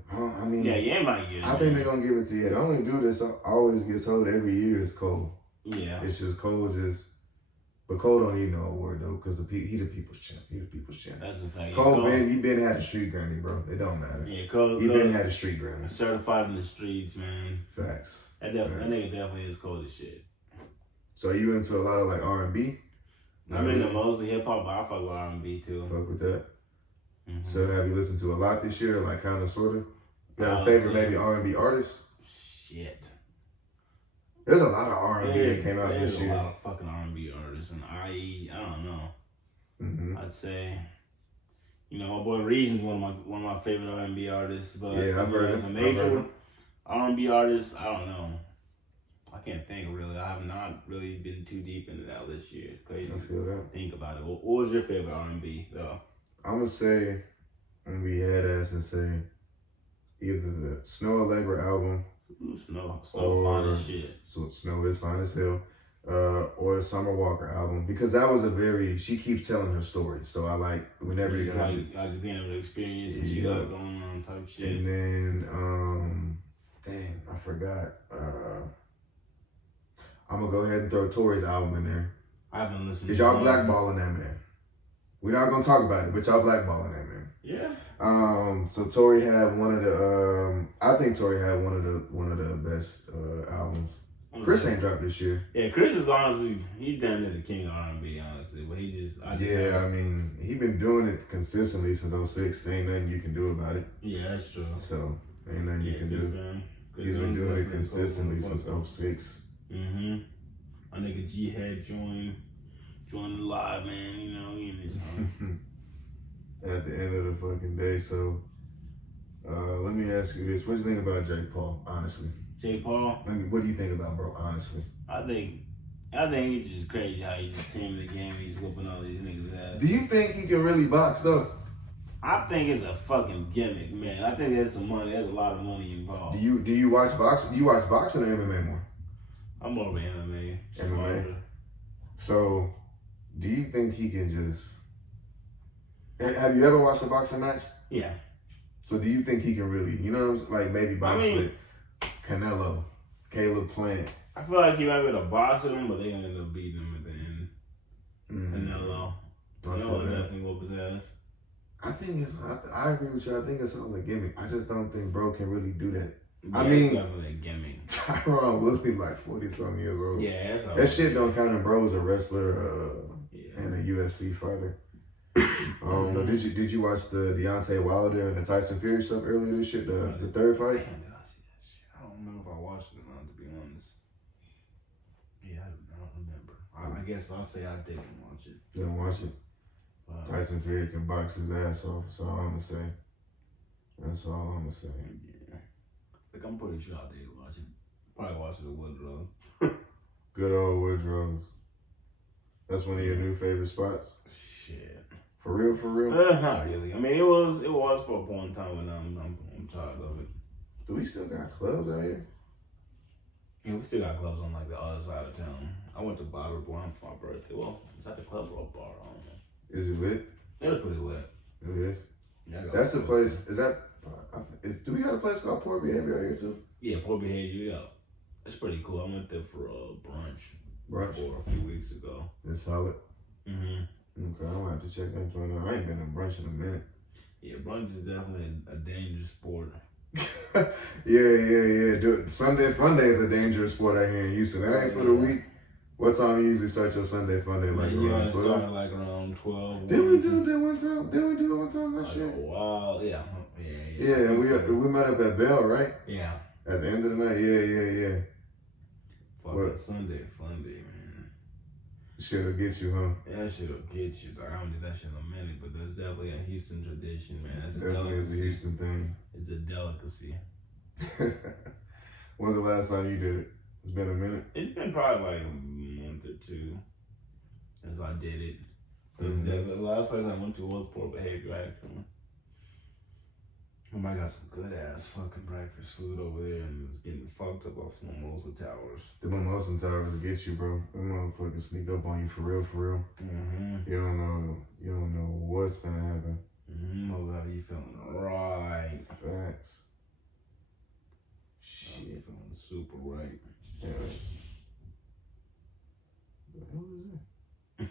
Ye might get it. I think they're gonna give it to Ye. The only dude that always gets sold every year is Cole. Yeah, it's just Cole just But Cole don't need no award though, because he the people's champ. He the people's champ. That's a fact. Cole he been had a street Grammy, bro. It don't matter. Yeah, Cole. He been had a street Grammy. Certified in the streets, man. Facts. That nigga definitely is cold as shit. So you into a lot of like R&B? I'm into mostly hip hop, but I fuck with R&B too. Fuck with that. Mm-hmm. So have you listened to a lot this year? Like kind of sort of. You got a favorite maybe R&B artist? Shit. There's a lot of R&B that came out this year. There's a lot of fucking R&B artists, and I don't know. Mm-hmm. I'd say, my boy Reason's one of my favorite R&B artists. But yeah, I've heard as a major R&B artist, I don't know. I can't think really. I have not really been too deep into that this year. It's crazy. I feel that. Think about it. What was your favorite R&B though? I'm gonna say, I'm gonna be head ass and say either the Snow Allegra album. Ooh, Snow fine as shit. So Snow is fine as hell. Or the Summer Walker album, because that was she keeps telling her story. So I like whenever you're gonna like being able to experience what she got going on type shit. And then damn, I forgot. I'm gonna go ahead and throw Tori's album in there. I haven't listened. Cause y'all blackballing that man. We're not gonna talk about it, but y'all blackballing that man. Yeah. So Tori had one of the I think Tori had one of the best albums. Chris ain't dropped this year. Yeah, Chris is honestly, he's damn near the king of R&B, honestly. But I mean, he been doing it consistently since 06. Ain't nothing you can do about it. Yeah, that's true. So ain't nothing you can do. He's been doing it consistently since 06. Mm-hmm. My nigga G had joined the live, man. He in his at the end of the fucking day. So let me ask you this: what do you think about Jake Paul? Honestly, Jake Paul. What do you think about, bro? Honestly, I think it's just crazy how he just came to the game. He's whooping all these niggas' ass. Do you think he can really box though? I think it's a fucking gimmick, man. I think there's some money. There's a lot of money involved. Do you watch boxing? Do you watch boxing or MMA more? I'm more of an MMA. MMA. So, do you think he can just? Have you ever watched a boxing match? Yeah. So, do you think he can really? Like maybe box with Canelo, Caleb Plant? I feel like he might be able to box with him, but they're gonna end up beating him at the end. Mm-hmm. Canelo. Canelo definitely whoop his ass. I agree with you. I think it's all a gimmick. I just don't think bro can really do that. Yeah, I mean, it's definitely a gimmick. Tyron Woodley like 40-something years old. Yeah, that shit don't count. And bro was a wrestler and a UFC fighter. Did you watch the Deontay Wilder and the Tyson Fury stuff earlier this year? The third fight. Damn, did I see that shit? I don't remember if I watched it or not. To be honest. Yeah, I don't remember. I guess I'll say I didn't watch it. You didn't watch it. Tyson Fury can box his ass off. That's all I'm gonna say. That's all I'm gonna say. Yeah. Like, I'm pretty sure I did watch it. Probably watched it at Woodrow. Good old Woodrow's. That's one of your new favorite spots? Shit. For real, for real? Not really. I mean, it was for a point in time, and I'm tired of it. Do we still got clubs out here? Yeah, we still got clubs on like the other side of town. I went to Bobby Brown for my birthday. Well, is that the club or a bar? I don't know. Is it lit? It was pretty lit. It is? Yeah, that's the place. Is that? Do we got a place called Poor Behavior out here too? Yeah, Poor Behavior. Yeah, it's pretty cool. I went there for a brunch. Brunch? For a few weeks ago. It's solid. Mm-hmm. Okay, I'm gonna have to check that joint out. I ain't been to brunch in a minute. Yeah, brunch is definitely a dangerous sport. yeah. Dude, Sunday Fun Day is a dangerous sport out here in Houston. That ain't for the week. What time you usually start your Sunday Fun Day? Like around 12? Started like around 12. Didn't we do it one time? Didn't we do it one time last year? Wow, yeah. Yeah, and we met up at Bell, right? Yeah. At the end of the night, yeah. Fucking Sunday Fun Day, man. Shit'll get you, huh? Yeah, that shit'll get you. I haven't did that shit in a minute, but that's definitely a Houston tradition, man. That's definitely is a Houston thing. It's a delicacy. When's the last time you did it? It's been a minute? It's been probably like a month or two since I did it. The last place I went to was Poor Behavior, actually. I got some good ass fucking breakfast food over there and was getting fucked up off some Mimosa Towers. The Mimosa Towers get you, bro. Them motherfuckers sneak up on you for real. Mm-hmm. You don't know what's gonna happen. Mm-hmm. How you feeling right? Facts. Shit. I'm feeling super right. Yeah. What the hell is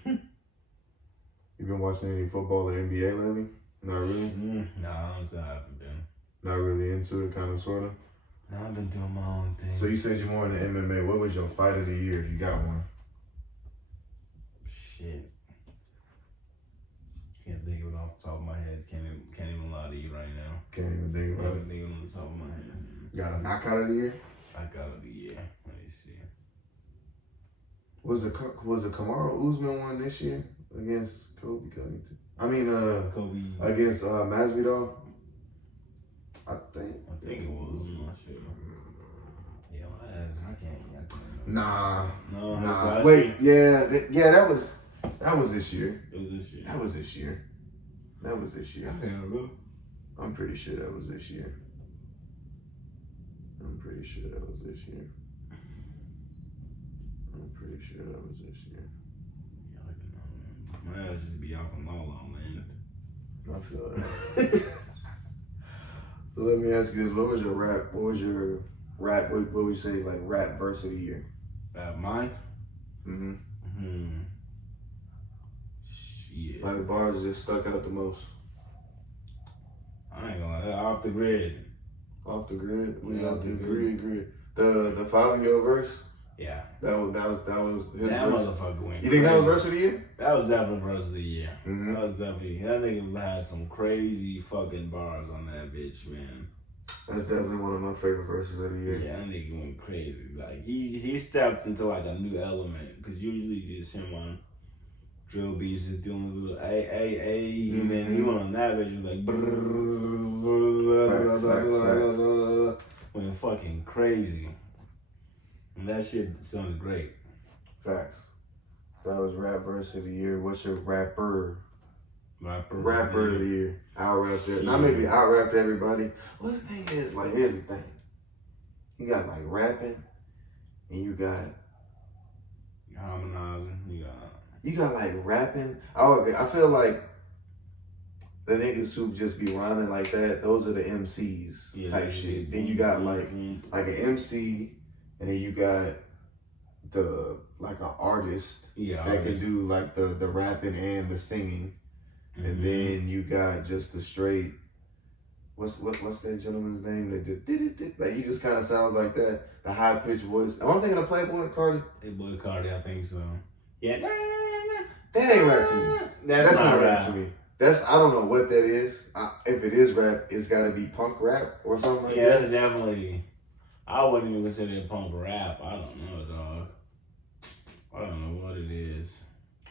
watching any football or NBA lately? Not really? Nah, honestly, I haven't been. Not really into it, kind of, sort of? Nah, I've been doing my own thing. So you said you're more into MMA. What was your fight of the year if you got one? Shit. Can't think of it off the top of my head. Can't even lie to you right now. Can't even think about it. Can't think of it on the top of my head. Got a knockout of the year? Knockout of the year. Let me see. Was it Kamaru Usman one this year against Kobe Covington? I mean, Kobe against Masvidal. I think it was. I'm not sure. Yeah, I can't. Nah. No. Wait, yeah, that was this year. It was this year. That was this year. Bro. I'm pretty sure that was this year. I'm pretty sure that was this year. My ass just be off on all land. I feel that. So let me ask you this: What was your rap? What would you say like rap verse of the year? Mine? Mm-hmm. Shit. Like bars just stuck out the most. I ain't gonna lie. Off the grid. Off the grid. Yeah, Off the grid. The 5 year verse. Yeah. That was his that verse. Motherfucker went. You think that was verse of the year? That was definitely verse of the year. Mm-hmm. That nigga had some crazy fucking bars on that bitch, man. That's definitely one of my favorite verses of the year. Yeah, that nigga went crazy. Like he stepped into like a new element because usually just him on drill beats just doing his little hey, man. He went on that bitch and was like went fucking crazy, and that shit sounded great. Facts. That was rap verse of the year. What's your rapper of the year? Out-rapped it. Not maybe out-rapped everybody. Well, the thing is, like, here's the thing. You got, like, rapping, and you got... Harmonizing, You got, like, rapping. I feel like the niggas who just be rhyming like that, those are the MCs type shit. Then you got, like an MC, and then you got an artist that can do, like, the rapping and the singing. And then you got just the straight. What's that gentleman's name that did like he just kind of sounds like that, the high pitched voice. Am I thinking of Playboy Cardi? Playboy Cardi, I think so. Yeah, that ain't rap to me. That's not rap to me. I don't know what that is. If it is rap, it's got to be punk rap or something like that. Yeah, that's definitely. I wouldn't even consider it punk rap. I don't know, dog. I don't know what it is.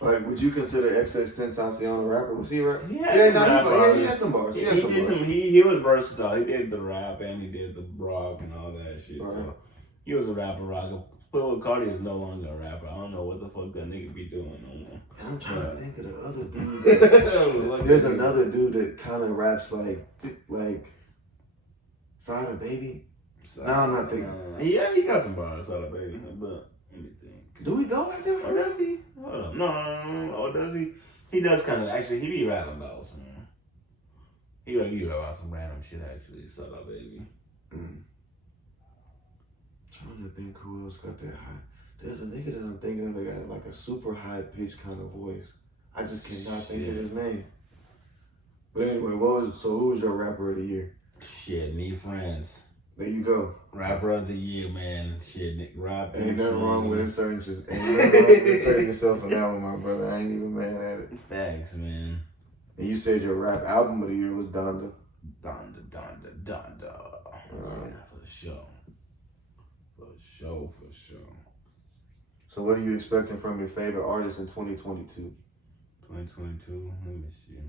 Like, would you consider XXXTentacion a rapper? Was he a rapper? He he had some bars. He was versatile. He did the rap and he did the rock and all that shit. Right. So he was a rapper, rocker. Playboy Cardi is no longer a rapper. I don't know what the fuck that nigga be doing no more. I'm trying to think of the other dude. There's another dude that kind of raps like Sada Baby. No, I'm not thinking. Yeah, he got some bars, Sada Baby, but let me think. Do we go like that? Or does he? Hold up. No. Or does he? He does kind of. Actually, he be rapping about some. He rap about some random shit, actually. Sada Baby. Trying to think who else got that high. There's a nigga that I'm thinking of that got like a super high pitched kind of voice. I just cannot think of his name. But anyway, who was your rapper of the year? Shit, Me Friends. There you go. Rapper of the year, man. Shit, rap. Ain't nothing wrong with inserting yourself in that one, my brother. I ain't even mad at it. Thanks, man. And you said your rap album of the year was Donda. Donda. Right. For sure. For sure. So what are you expecting from your favorite artist in 2022? 2022, let me see.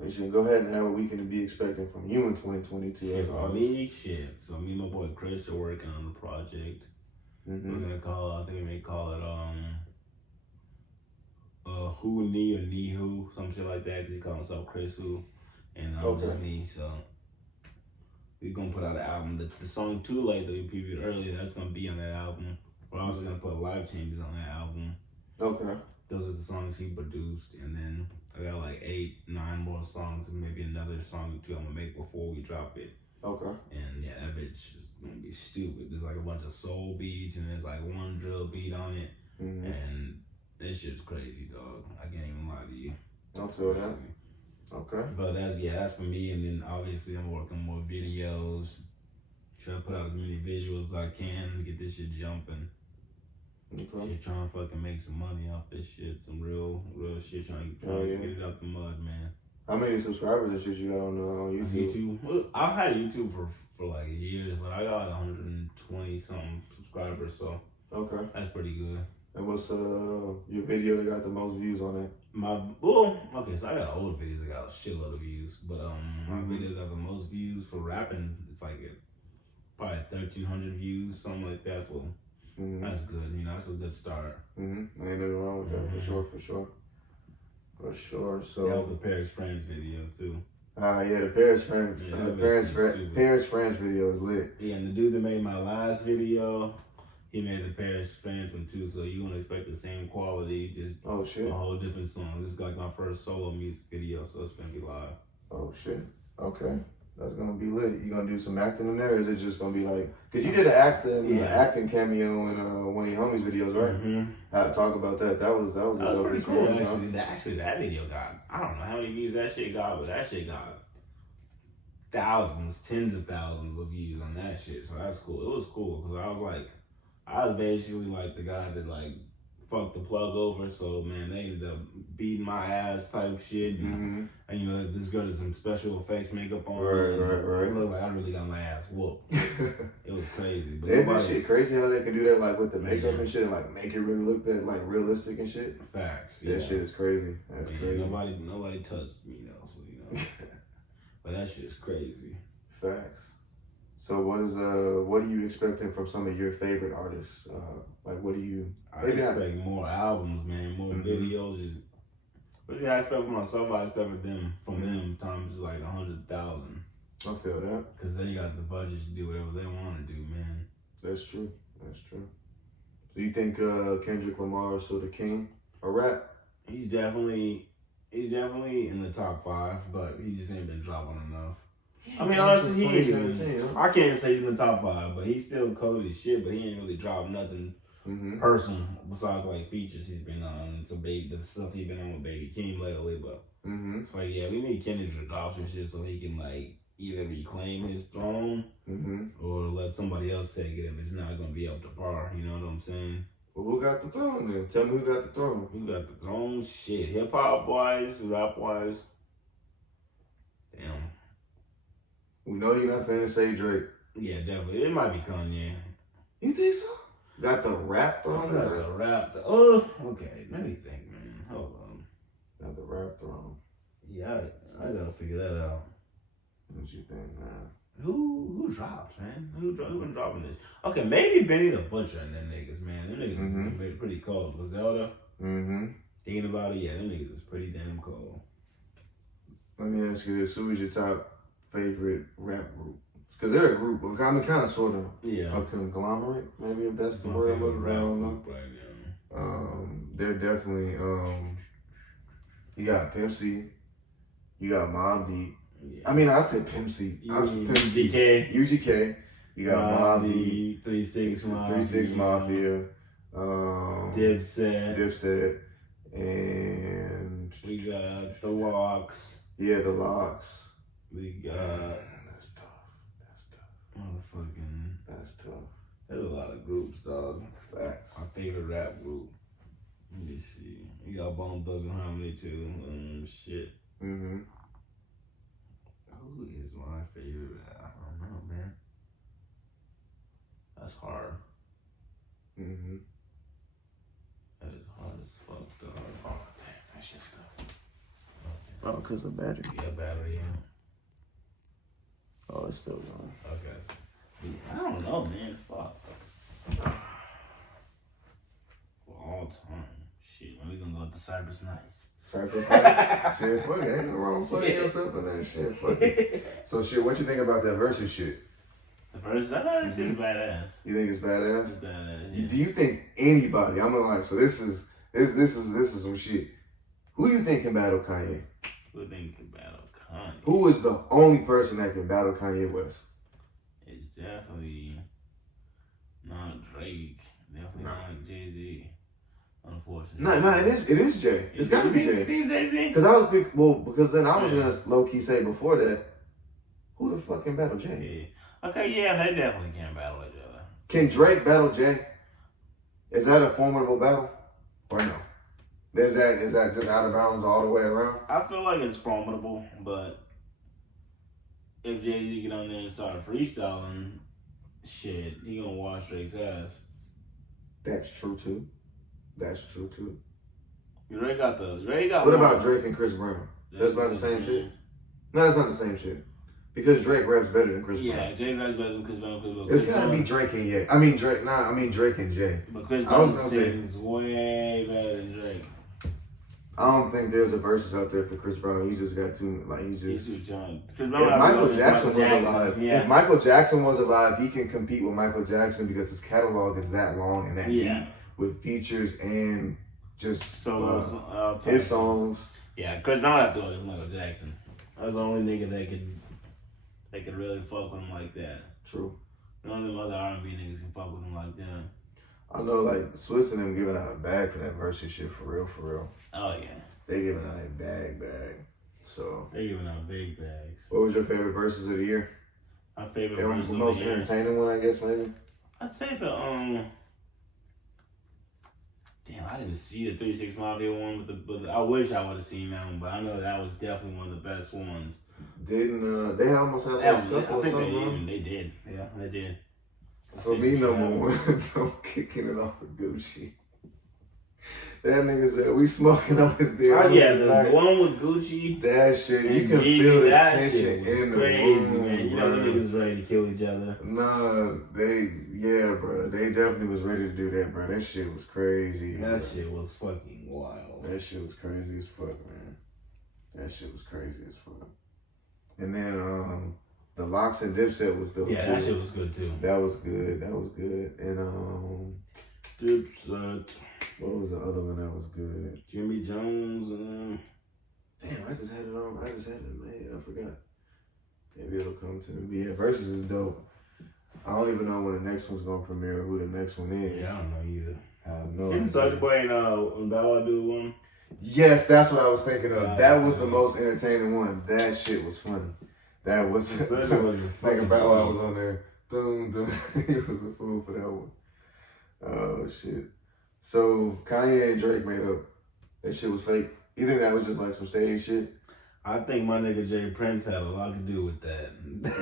You should go ahead and have a weekend to be expecting from you in 2022. Shit, for me, shit. So me and my boy Chris are working on the project. We're gonna I think we may call it Who Knee or Knee Who, some shit like that, because he calls himself Chris Who, and just me. So we're gonna put out an album. The song Too Late that we previewed earlier, that's gonna be on that album. We're also gonna put Life Changes on that album. Okay. Those are the songs he produced, and then I got like 8-9 more songs, and maybe another song or two I'm gonna make before we drop it. Okay. And yeah, that bitch is gonna be stupid. There's like a bunch of soul beats, and there's like one drill beat on it, and that shit's crazy, dog. I can't even lie to you. I feel that. Okay. But that's for me. And then obviously I'm working more videos. Try to put out as many visuals as I can, get this shit jumping. Okay. Shit, trying to fucking make some money off this shit. Some real shit. Trying to get it out the mud, man. How many subscribers and shit you got on YouTube? Well, I've had YouTube for like years, but I got 120 something subscribers, so okay, that's pretty good. And what's your video that got the most views on it? So I got old videos that got a shitload of views, but my video got the most views for rapping. It's like probably 1,300 views, something like that. So that's good. You know, that's a good start. Ain't nothing wrong with that, for sure. So that was the Paris France video too. Yeah, the Paris France, Paris France video is lit. Yeah, and the dude that made my last video, he made the Paris France one too. So you won't expect the same quality, just a whole different song. This is like my first solo music video, so it's gonna be live. Oh shit. Okay. That's gonna be lit. You gonna do some acting in there, or is it just gonna be like? Cause you did an acting cameo in one of your homies' videos, right? Talk about that. That was pretty cool. Actually, that video got, I don't know how many views that shit got, but that shit got thousands, tens of thousands of views on that shit. So that's cool. It was cool because I was basically like the guy that like fucked the plug over. So man, they ended up beating my ass type shit. And you know, this girl did some special effects makeup on. Right. It looked like I really got my ass whooped. It was crazy. But isn't that shit crazy how they can do that like with the makeup and shit and like make it really look that like realistic and shit? Facts. That shit is crazy. That's crazy. Nobody touched me though, so you know. But that shit is crazy. Facts. So what are you expecting from some of your favorite artists? Like what do you? I expect more albums, man, more videos. What I expect from myself, I expect from them times like 100,000. I feel that. Cause they got the budget to do whatever they want to do, man. That's true. So you think Kendrick Lamar is still the king of rap? He's definitely in the top 5, but he just ain't been dropping enough. I mean, honestly, I can't say he's in the top 5, but he's still cold as shit, but he ain't really dropped nothing personal besides like features he's been on, the stuff he's been on with Baby King lately, but it's like, yeah, we need Kendrick to drop some shit so he can like either reclaim his throne or let somebody else take it if it's not gonna be up to par, you know what I'm saying? Well, who got the throne then? Tell me who got the throne. Who got the throne? Shit, hip-hop wise, rap wise. Damn. We know you're not finna say Drake. Yeah, definitely. It might be Kanye. You think so? Got the rap throne? Okay. Let me think, man. Hold on. Got the rap throne. Yeah, I gotta figure that out. What you think, man? Who drops, man? Who been dropping this? Okay, maybe Benny the Butcher and them niggas, man. Them niggas is pretty cold. Griselda. Thinking about it, yeah, them niggas is pretty damn cold. Let me ask you this: who is your top favorite rap group? Because they're a group, I mean, kind of, sort of, a conglomerate, maybe if that's the word I'm looking for. I don't know. They're definitely, you got Pimp C, you got Mobb Deep. Yeah. I mean, I said Pimp C. UGK. You got Mobb Deep, 3 6 Mafia, Dipset, and we got the Locks. Yeah, the Locks. We got. That's tough. Motherfucking. That's tough. There's a lot of groups, dog. Facts. My favorite rap group. Let me see. You got Bone Thugs and Harmony too. Shit. Who is my favorite? I don't know, man. That's hard. That is hard as fuck, dog. Oh, damn, that shit stuff. Oh, because of battery. Yeah, battery, yeah. Oh, it's still going. Okay. I don't know, man. Fuck. For all time. Shit, when we gonna go with the Cypress Nights? Cypress Nights? Shit, fuck it. Ain't no wrong with putting yourself in that shit. Fuck it. So, shit, what you think about that versus shit? The versus? I know that shit's badass. You think it's badass? It's badass, yeah. Do you think anybody, I'm like, so this is some shit. Who you think can battle Kanye? Who think can battle Kanye? Who is the only person that can battle Kanye West? It's definitely not Drake. Definitely not Jay-Z. unfortunately. No, it is Jay. It's got to be Jay. Because then I was gonna low key say before that, who the fuck can battle Jay? Yeah. Okay, yeah, they definitely can't battle each other. Can Drake battle Jay? Is that a formidable battle or no? Is that just out of bounds all the way around? I feel like it's formidable, but if Jay-Z get on there and start freestyling, shit, he gonna wash Drake's ass. That's true too. Drake got What about Drake and Chris Brown? That's about the same shit? No, that's not the same shit. Because Drake raps better than Chris Brown. Yeah, Drake raps better than Chris Brown. It's gotta be Drake and Ye. Drake and Jay. But Chris Brown sings way better than Drake. I don't think there's a versus out there for Chris Brown. He just got too He's too young. If Michael Jackson was alive, he can compete with Michael Jackson because his catalog is that long and that deep with features and just his songs. Yeah, Chris Brown have to go with Michael Jackson. That's the only nigga that could really fuck with him like that. True. None of them other R&B niggas can fuck with him like that. I know, like, Swiss and them giving out a bag for that versus shit, for real. Oh, yeah. They giving out a bag. So. They giving out big bags. What was your favorite verses of the year? My favorite verse of the most entertaining one, I guess, maybe? I'd say the, damn, I didn't see the 3 6 Mafia one, but I wish I would have seen that one, but I know that was definitely one of the best ones. Didn't, they almost had a scuffle or something? They did. Yeah, they did. For me, number one, I'm kicking it off with Gucci. That nigga said, we smoking up his deal. Oh, yeah, the one with Gucci. That shit, you can feel the tension in the room, man. You know the niggas ready to kill each other. Nah, bro. They definitely was ready to do that, bro. That shit was crazy. That shit was fucking wild. That shit was crazy as fuck, man. That shit was crazy as fuck. And then, the Locks and Dipset was dope too. Yeah, that shit was good too. That was good. And Dipset. What was the other one that was good? Jimmy Jones and damn, I just had it on. I just had it in my head. I forgot. Maybe it'll come to me. But yeah, Versus is dope. I don't even know when the next one's gonna premiere or who the next one is. Yeah, I don't know either. I have no idea. Didn't Soulja Boy and Bow Wow do one? Yes, that's what I was thinking of. That was the most entertaining one. That shit was funny. That was nigga Bow Wow was on there. He was a fool for that one. Oh shit. So Kanye and Drake made up. That shit was fake. You think that was just like some shady shit? I think my nigga Jay Prince had a lot to do with that.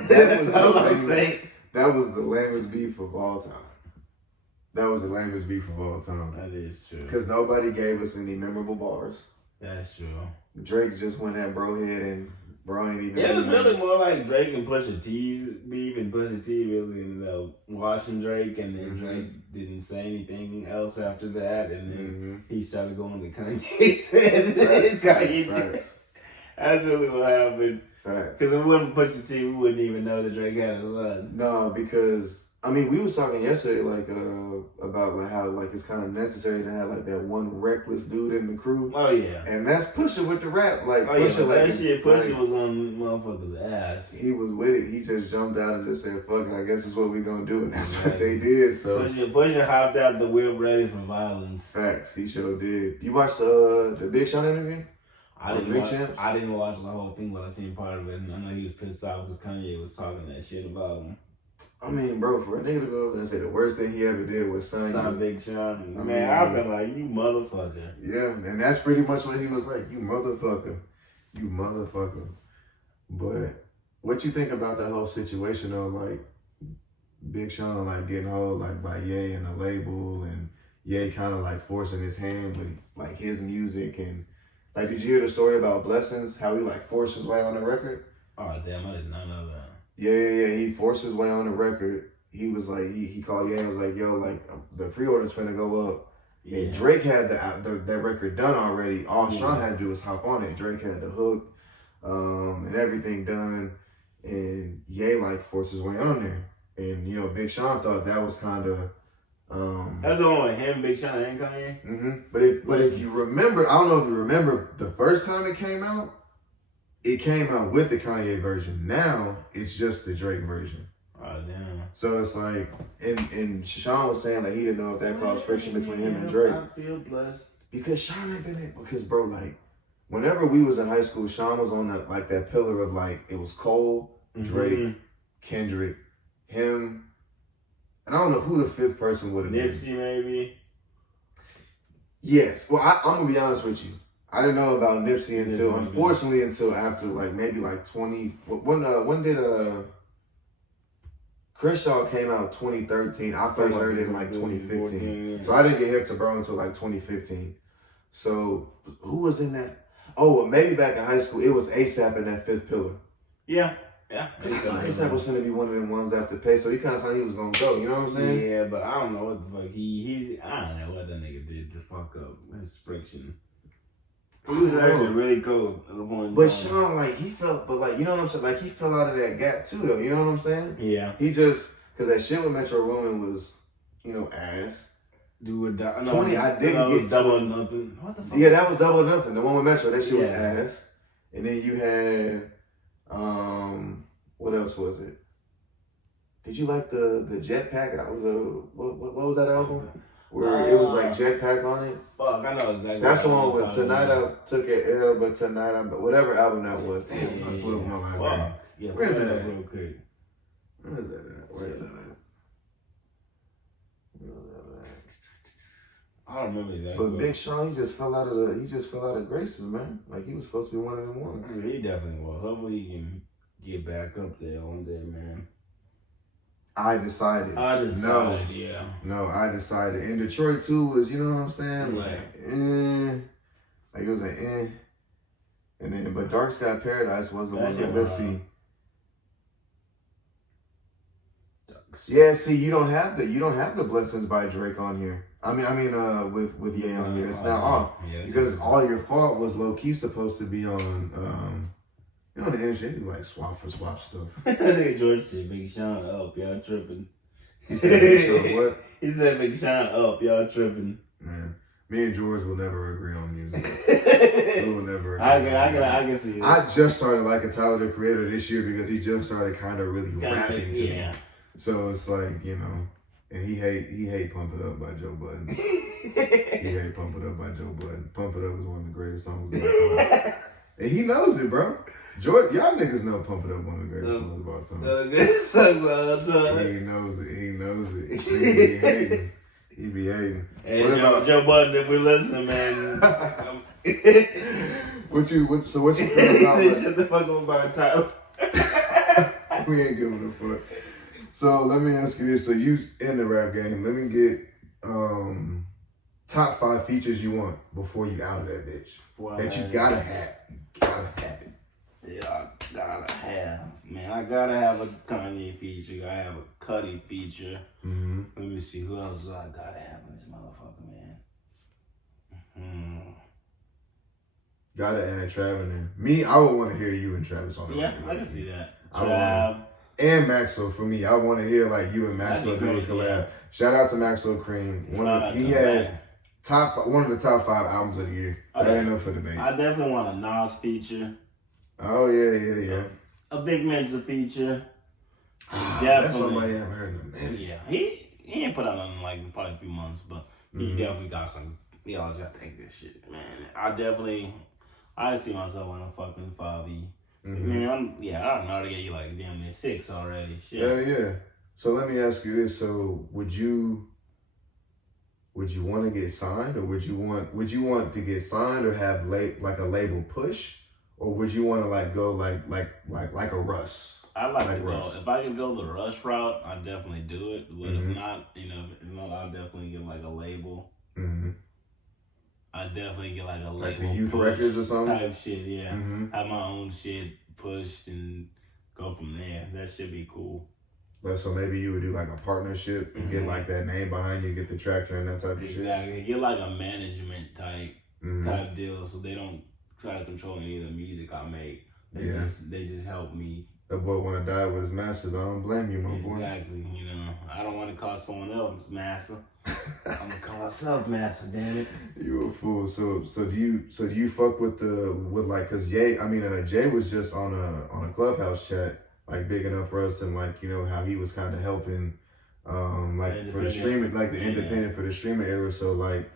That's all I'm saying. That was the lamest beef of all time. That is true. Because nobody gave us any memorable bars. That's true. Drake just went at bro head and bro ain't even. It was really more like Drake and Pusha T's beef, and Pusha T really ended up washing Drake, and then Drake didn't say anything else after that, and then he started going to Kanye's head. That's really what happened. Because if it wasn't Pusha T, we wouldn't even know that Drake had a son. No, because I mean, we was talking yesterday, like, about, like, how, like, it's kind of necessary to have, like, that one reckless dude in the crew. Oh, yeah. And that's Pusha with the rap. Like, Pusha, like, that shit, Pusha was on motherfuckers' ass. He was with it. He just jumped out and just said, fuck it, I guess it's what we gonna do. And that's what they did, so. Pusha hopped out the whip ready for violence. Facts. He sure did. You watched the Big Sean interview? I didn't watch the whole thing, but I seen part of it. And I know he was pissed off because Kanye was talking that shit about him. I mean, bro, for a nigga to go over and say the worst thing he ever did was sign Big Sean. I've been like, you motherfucker. Yeah, and that's pretty much what he was like, you motherfucker. But what you think about that whole situation though, like Big Sean like getting hold like by Ye and the label, and Ye kind of like forcing his hand with like his music, and like, did you hear the story about Blessings? How he like forced his way on the record? Oh damn, I did not know that. Yeah. He forced his way on the record. He was like, he called Ye and was like, yo, like, the pre-order's finna go up. Yeah. And Drake had that record done already. All Sean had to do was hop on it. Drake had the hook and everything done. And Ye, like, forced his way on there. And, you know, Big Sean thought that was kind of... That's the one with him, Big Sean, and Kanye? Mm-hmm. But if you remember, I don't know if you remember, the first time it came out with the Kanye version. Now, it's just the Drake version. Oh, damn. So it's like, and Sean was saying that he didn't know if that caused friction between him and Drake. I feel blessed. Because Sean ain't been able, because bro, like, whenever we was in high school, Sean was on that, like, that pillar of, like, it was Cole, Drake, Kendrick, him, and I don't know who the fifth person would have been. Nipsey, maybe? Yes. Well, I'm going to be honest with you. I didn't know about Nipsey unfortunately, until after, like, maybe, like, 20, when did, Chris Shaw came out 2013. I first heard it in like 2015. So I didn't get hip to bro until like 2015. So who was in that? Oh, well, maybe back in high school, it was ASAP in that fifth pillar. Yeah. Because I thought ASAP was going to be one of them ones after Pay, so he kind of thought he was going to go, you know what I'm saying? Yeah, but I don't know what the fuck I don't know what that nigga did to fuck up his friction. He was actually really cool at the point. But Sean, like, he felt, but like, you know what I'm saying? Like, he fell out of that gap too, though. You know what I'm saying? Yeah. He just, because that shit with Metro Boomin was, you know, ass. Do or die. 20, I didn't get double or nothing. What the fuck? Yeah, that was double or nothing. The one with Metro, that shit was ass. And then you had, what else was it? Did you like the Jetpack? What was that album? Where it was like Jetpack on it. Fuck, I know exactly. That's the one with Tonight I Took it L, but Tonight I'm, whatever album that was. I put it on my library. Yeah, where is that? Real quick. Where is that at? Where is that at? I don't remember exactly. But Big Sean, he just fell out of graces, man. Like he was supposed to be one of them ones. Yeah, he definitely was. Hopefully he can get back up there one day, man. I decided. Yeah. No, I decided. And Detroit too was, you know what I'm saying? Like, like it was an And then, but Dark Sky Paradise was the one that, let's see. Yeah, see, you don't have the Blessings by Drake on here. I mean, with Ye on here. It's not on. Yeah, because All Your Fault was low key supposed to be on, you know, the industry, they do like swap for swap stuff. I think George said Big Sean up, y'all tripping. He said Big Sean what? He said Big Sean up, y'all tripping. Man, me and George will never agree on music. We will never agree. I can see that. I just started liking Tyler the Creator this year because he just started kind of really rapping to me. So it's like, you know, and he hate Pump It Up by Joe Budden. He hate Pump It Up by Joe Budden. Pump It Up is one of the greatest songs of all time. And he knows it, bro. George, y'all niggas know Pump It Up, one of the greatest songs of all time. The greatest songs of all time. He knows it. He be hating. He be hating. Hey, Joe Budden, if we're listening, man. What you feel about? He said, shut the fuck up about Tyler. We ain't giving a fuck. So let me ask you this. So you in the rap game. Let me get top 5 features you want before you out of that bitch. That you gotta have. Gotta have it. Yeah, I gotta have. Man, I gotta have a Kanye feature. I have a Cudi feature. Mm-hmm. Let me see who else I gotta have in this motherfucker, man. Gotta add Trav in there. Me, I would want to hear you and Travis on the record. I can see that. Trav. And Maxwell for me. I want to hear like you and Maxwell do a collab. Yeah. Shout out to Maxwell Cream. He had one of the top 5 albums of the year. That ain't enough for debate. I definitely want a Nas feature. Oh yeah. A Big Mensa feature. That's somebody I haven't heard of, man. Yeah, he ain't put out nothing like probably a few months, but he definitely got some. He always got to think this shit, man. I see myself on a fucking 5E. Man, I don't know to get you like damn near 6 already. Shit. Yeah. So let me ask you this: so would you want to get signed, or would you want to get signed or have like a label push, or would you want to like go like a Russ? I like to Russ. Go. If I could go the Rush route, I'd definitely do it. But if not, I'll definitely get like a label. Mm-hmm. I'd definitely get like a label. Like the Youth Records or something? Type shit, yeah. Mm-hmm. Have my own shit pushed and go from there. That should be cool. So maybe you would do like a partnership and get like that name behind you, get the tractor and that type of shit? Exactly. Get like a management type deal so they don't try to control any of the music I make. They just help me. That boy want to die with his masters. I don't blame you, my boy. Exactly. I don't want to call someone else master. I'm gonna call myself master, damn it. You a fool. So do you fuck with like, cause Jay was just on a Clubhouse chat like bigging up Russ and like, you know, how he was kind of helping, like for the streaming, like the independent for the streaming era. So like,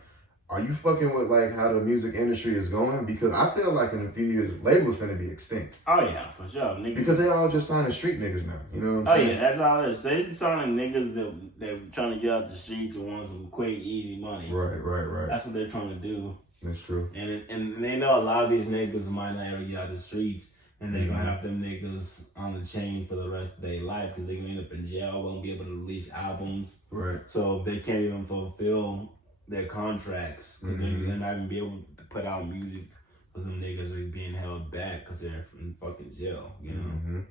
are you fucking with like how the music industry is going? Because I feel like in a few years, labels gonna be extinct. Oh yeah, for sure. Niggas. Because they all just signing street niggas now. You know what I'm saying? Oh yeah, that's all it is. They just signing niggas that trying to get out the streets and want some quick, easy money. Right. That's what they're trying to do. That's true. And they know a lot of these niggas might not ever get out the streets, and they're gonna have them niggas on the chain for the rest of their life because they're gonna end up in jail, won't be able to release albums. Right. So they can't even fulfill their contracts because they're not even be able to put out music because some niggas are being held back because they're in fucking jail, you know?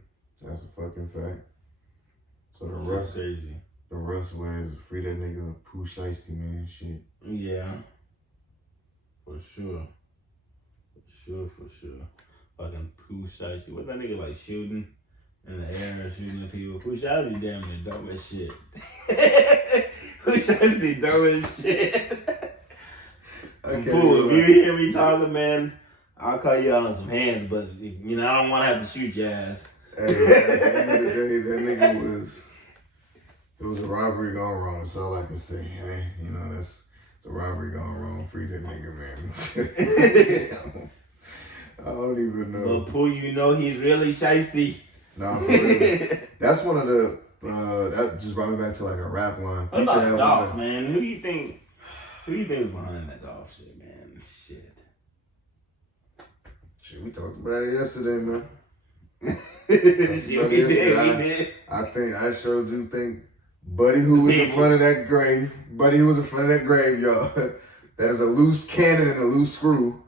That's a fucking fact. So the Russ crazy. The Russ was free that nigga Pooh Shiesty, man, shit. Yeah. For sure. Fucking Pooh Shiesty. What that nigga like shooting in the air, shooting at people? Pooh Shiesty damn near dumb as shit. Pooh Shiesty dumb as shit. Pooh, if you hear me talking, man, I'll call you out on some hands, but you know, I don't want to have to shoot your ass. Hey, at the end of the day, that nigga it was a robbery gone wrong. That's all I can say. Hey, you know, it's a robbery gone wrong. Free that nigga, man. I don't even know. But Pooh, you know he's really shiesty. Nah, for real. That's one of the, that just brought me back to like a rap line. What about Dolph, man? Who do you think is behind that Dolph shit, man? Shit, we talked about it yesterday, man. We did. I sure do think Buddy who was in front of that grave, y'all. There's a loose cannon and a loose screw.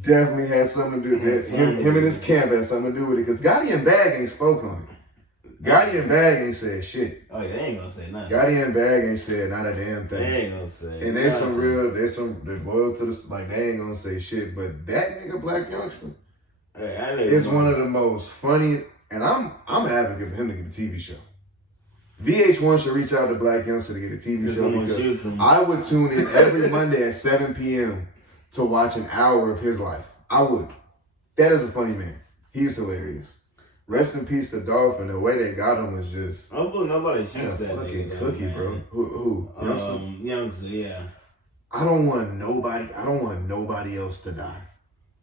Definitely has something to do with it. Him and his camp had something to do with it. Because Gotti and Bag ain't spoke on it. Gotti and Bag ain't said shit. Oh, yeah, they ain't gonna say nothing. Gotti and Bag ain't said not a damn thing. They ain't gonna say. And they're loyal to this, like, they ain't gonna say shit. But that nigga Black Youngster is one of the most funny, and I'm an advocate for him to get a TV show. VH1 should reach out to Black Youngster to get a TV show because I would tune in every Monday at 7 p.m. to watch an hour of his life. I would. That is a funny man. He's hilarious. Rest in peace to Dolph, and the way they got him was just... Hopefully nobody shoots that fucking nigga, cookie, man. bro. Who? Youngster? Youngster, yeah. I don't want nobody else to die.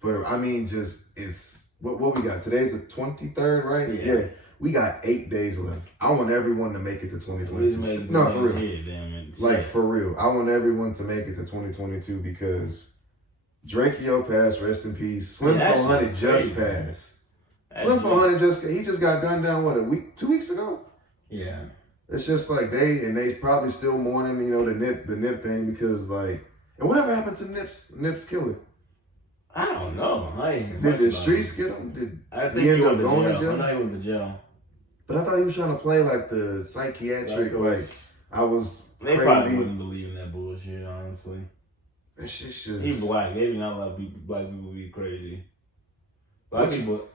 But I mean, just it's what we got. Today's the 23rd, right? Yeah. We got 8 days left. I want everyone to make it to 2022. No, for real. Like for real. I want everyone to make it to 2022 because Drakeo passed, rest in peace. Slim 400 just passed. Slim 400 just got gunned down, what, 2 weeks ago? Yeah. It's just like they probably still mourning, you know, the Nip thing because like, and whatever happened to Nip's killer? I don't know. Did the streets get him? I think he end up going to jail? I know he went to jail. But I thought he was trying to play like the psychiatric, like I was they crazy. Probably wouldn't believe in that bullshit, honestly. That shit just... He black. They do not let black people be crazy. Black people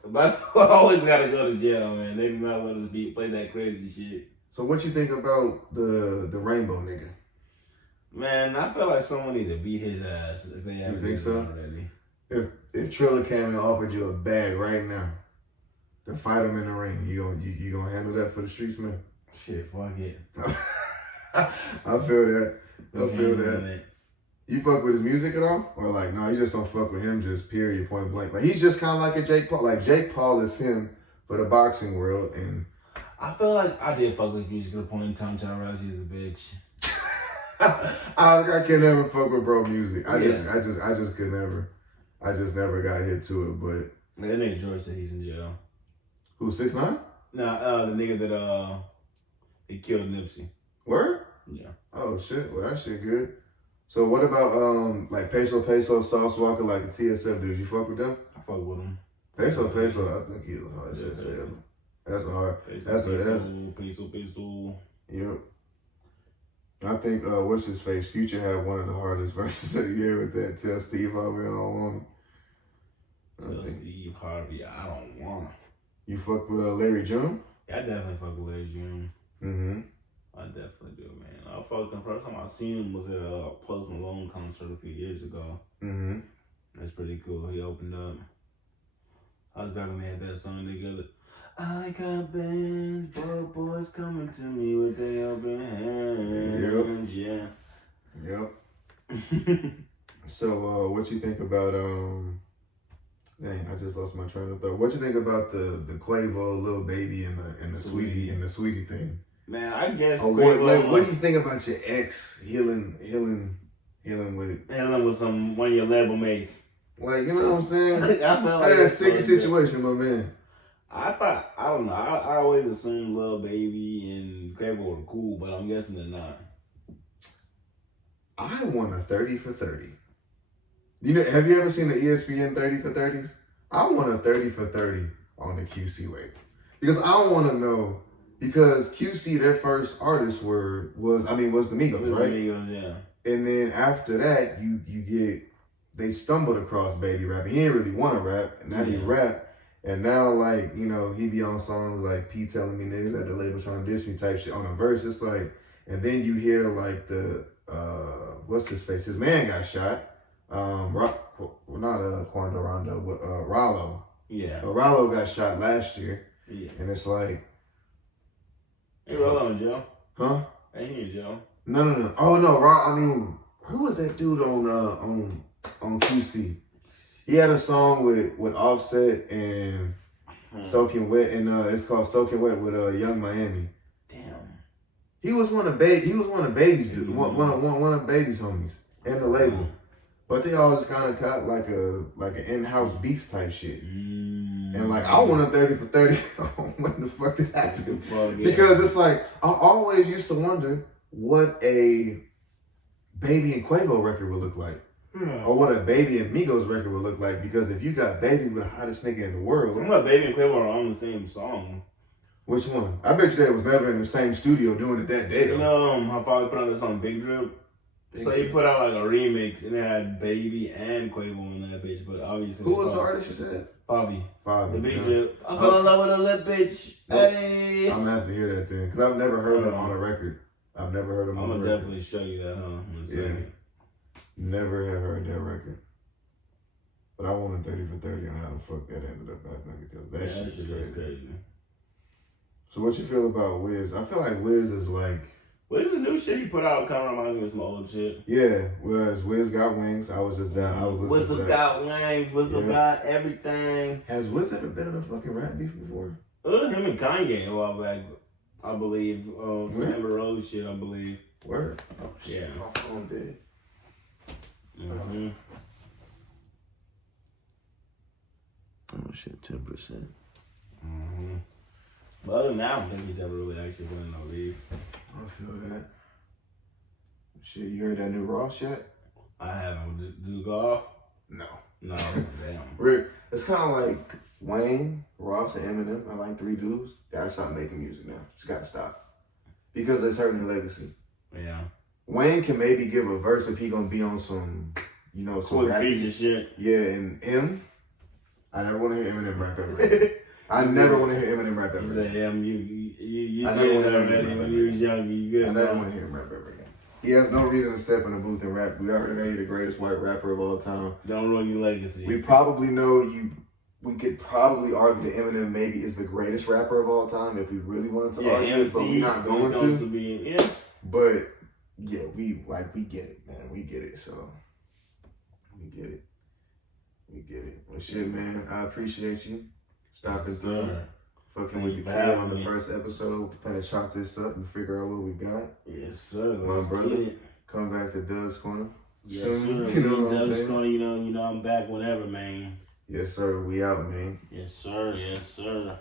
always gotta go to jail, man. They do not let us play that crazy shit. So what you think about the rainbow nigga? Man, I feel like someone need to beat his ass if they haven't. You think so? Already. If Triller came and offered you a bag right now to fight him in the ring, you gonna handle that for the streets, man? Shit, fuck it. I feel that. You fuck with his music at all? Or like, no, you just don't fuck with him, just period, point blank. Like, he's just kind of like a Jake Paul. Like, Jake Paul is him for the boxing world. And I feel like I did fuck with his music at a point in time until I realized he was a bitch. I can never fuck with bro music. I just could never. I just never got hit to it, but... That nigga George said he's in jail. Who, 6ix9ine? Nah, the nigga that, he killed Nipsey. Word? Yeah. Oh, shit. Well, that shit good. So what about, like, Peso, Sauce Walker, like the TSF dudes? You fuck with them? I fuck with him. Peso, I think he's a hard shit ever. That's a hard... Peso. Yep. I think, what's his face? Future had one of the hardest verses of the year with that Tell Steve Harvey I don't want him. Steve Harvey, I don't want him. You fuck with Larry June? Yeah, I definitely fuck with Larry June. Mm-hmm. I definitely do, man. I fucked him. First time I seen him was at a Post Malone concert a few years ago. Mm-hmm. That's pretty cool. He opened up. I was back when they had that song together. I got band, 4 boys coming to me with their open hands. Yep. Yeah. Yep. So, what you think about Dang, I just lost my train of thought. What you think about the Quavo, Lil Baby, and the Sweetie thing? Man, I guess. What do you think about your ex healing with one of your label mates? Like, you know what I'm saying? I feel like that's a sticky situation, my man. I don't know. I always assumed Lil Baby and Quavo were cool, but I'm guessing they're not. I want a 30 for 30. You know, have you ever seen the ESPN 30 for 30s? I want a 30 for 30 on the QC label. Because I want to know, because QC, their first artist was the Migos, right? Migos, yeah. And then after that, they stumbled across Baby Rap. He didn't really want to rap, and now he rap. And now, like, you know, he be on songs like P telling me niggas at the label trying to diss me type shit on a verse. It's like, and then you hear like what's his face? His man got shot. Not Quando Rondo, but Rollo. Yeah. Rollo got shot last year. Yeah. And it's like, hey, Rollo in jail. Huh? Ain't he in jail? No. Oh no, who was that dude on QC? He had a song with Offset and Soaking Wet, and it's called Soaking Wet with Young Miami. Damn. He was one of Baby's dude, one of Baby's homies and the label. But they all just kind of got like an in-house beef type shit. And like, I want a 30 for 30. When the fuck did that happen? Because it's like, I always used to wonder what a Baby and Quavo record would look like. Or what a Baby and Migos record would look like. Because if you got Baby with the hottest nigga in the world. I'm not Baby and Quavo are on the same song. Which one? I bet you they was never in the same studio doing it that day though. You know how far we put out this song Big Drip? So he put out like a remix and it had Baby and Quavo in that bitch, but obviously. Who was the artist you said? Fabi. The Big Drip. I fell in love with a lip bitch. Nope. Hey. I'm gonna have to hear that then, because I've never heard them on a record. I've never heard them on a record. I'm gonna definitely show you that, huh? Yeah. Never have heard that record. But I want a 30 for 30 on how the fuck that ended up happening, because that shit is crazy. So what you feel about Wiz? I feel like Wiz is like... Wiz the new shit he put out kind of reminds me of some old shit. Yeah, whereas Wiz got wings. I was just down. I was listening to that. Wiz got wings. Wiz got everything. Has Wiz ever been in a fucking rap beef before? Him and Kanye a while back, I believe. Some Amber Rose shit, I believe. Word? Oh shit, yeah. My phone dead. Mm-hmm. Oh shit, 10%. Mm-hmm. But other than that, I don't think he's ever really actually been in no beef. I feel that. Shit, you heard that new Ross yet? I haven't. Do golf? No. No, damn. Rick, it's kind of like Wayne, Ross, and Eminem are like 3 dudes. Gotta stop making music now. Just gotta stop. Because it's hurting his legacy. Yeah. Wayne can maybe give a verse if he gonna be on some, you know, some rap shit. Yeah, and I never want to hear Eminem rap ever again. I never want to hear Eminem rap ever again. You did it already when you was young. You good. I never want to hear him rap ever again. He has no reason to step in the booth and rap. We already know he's the greatest white rapper of all time. Don't ruin your legacy. We probably know we could probably argue that Eminem maybe is the greatest rapper of all time if we really wanted to argue it, but we're not going to. But yeah, we get it, man. We get it. So we get it. Well, shit, man. I appreciate you stopping through. Fucking with the kid on the first episode. Finna chop this up and figure out what we got. Yes, sir. My brother, come back to Doug's Corner. Yes, soon. Sir. You know what Doug's Corner, you know I'm back whenever, man. Yes, sir. We out, man. Yes, sir.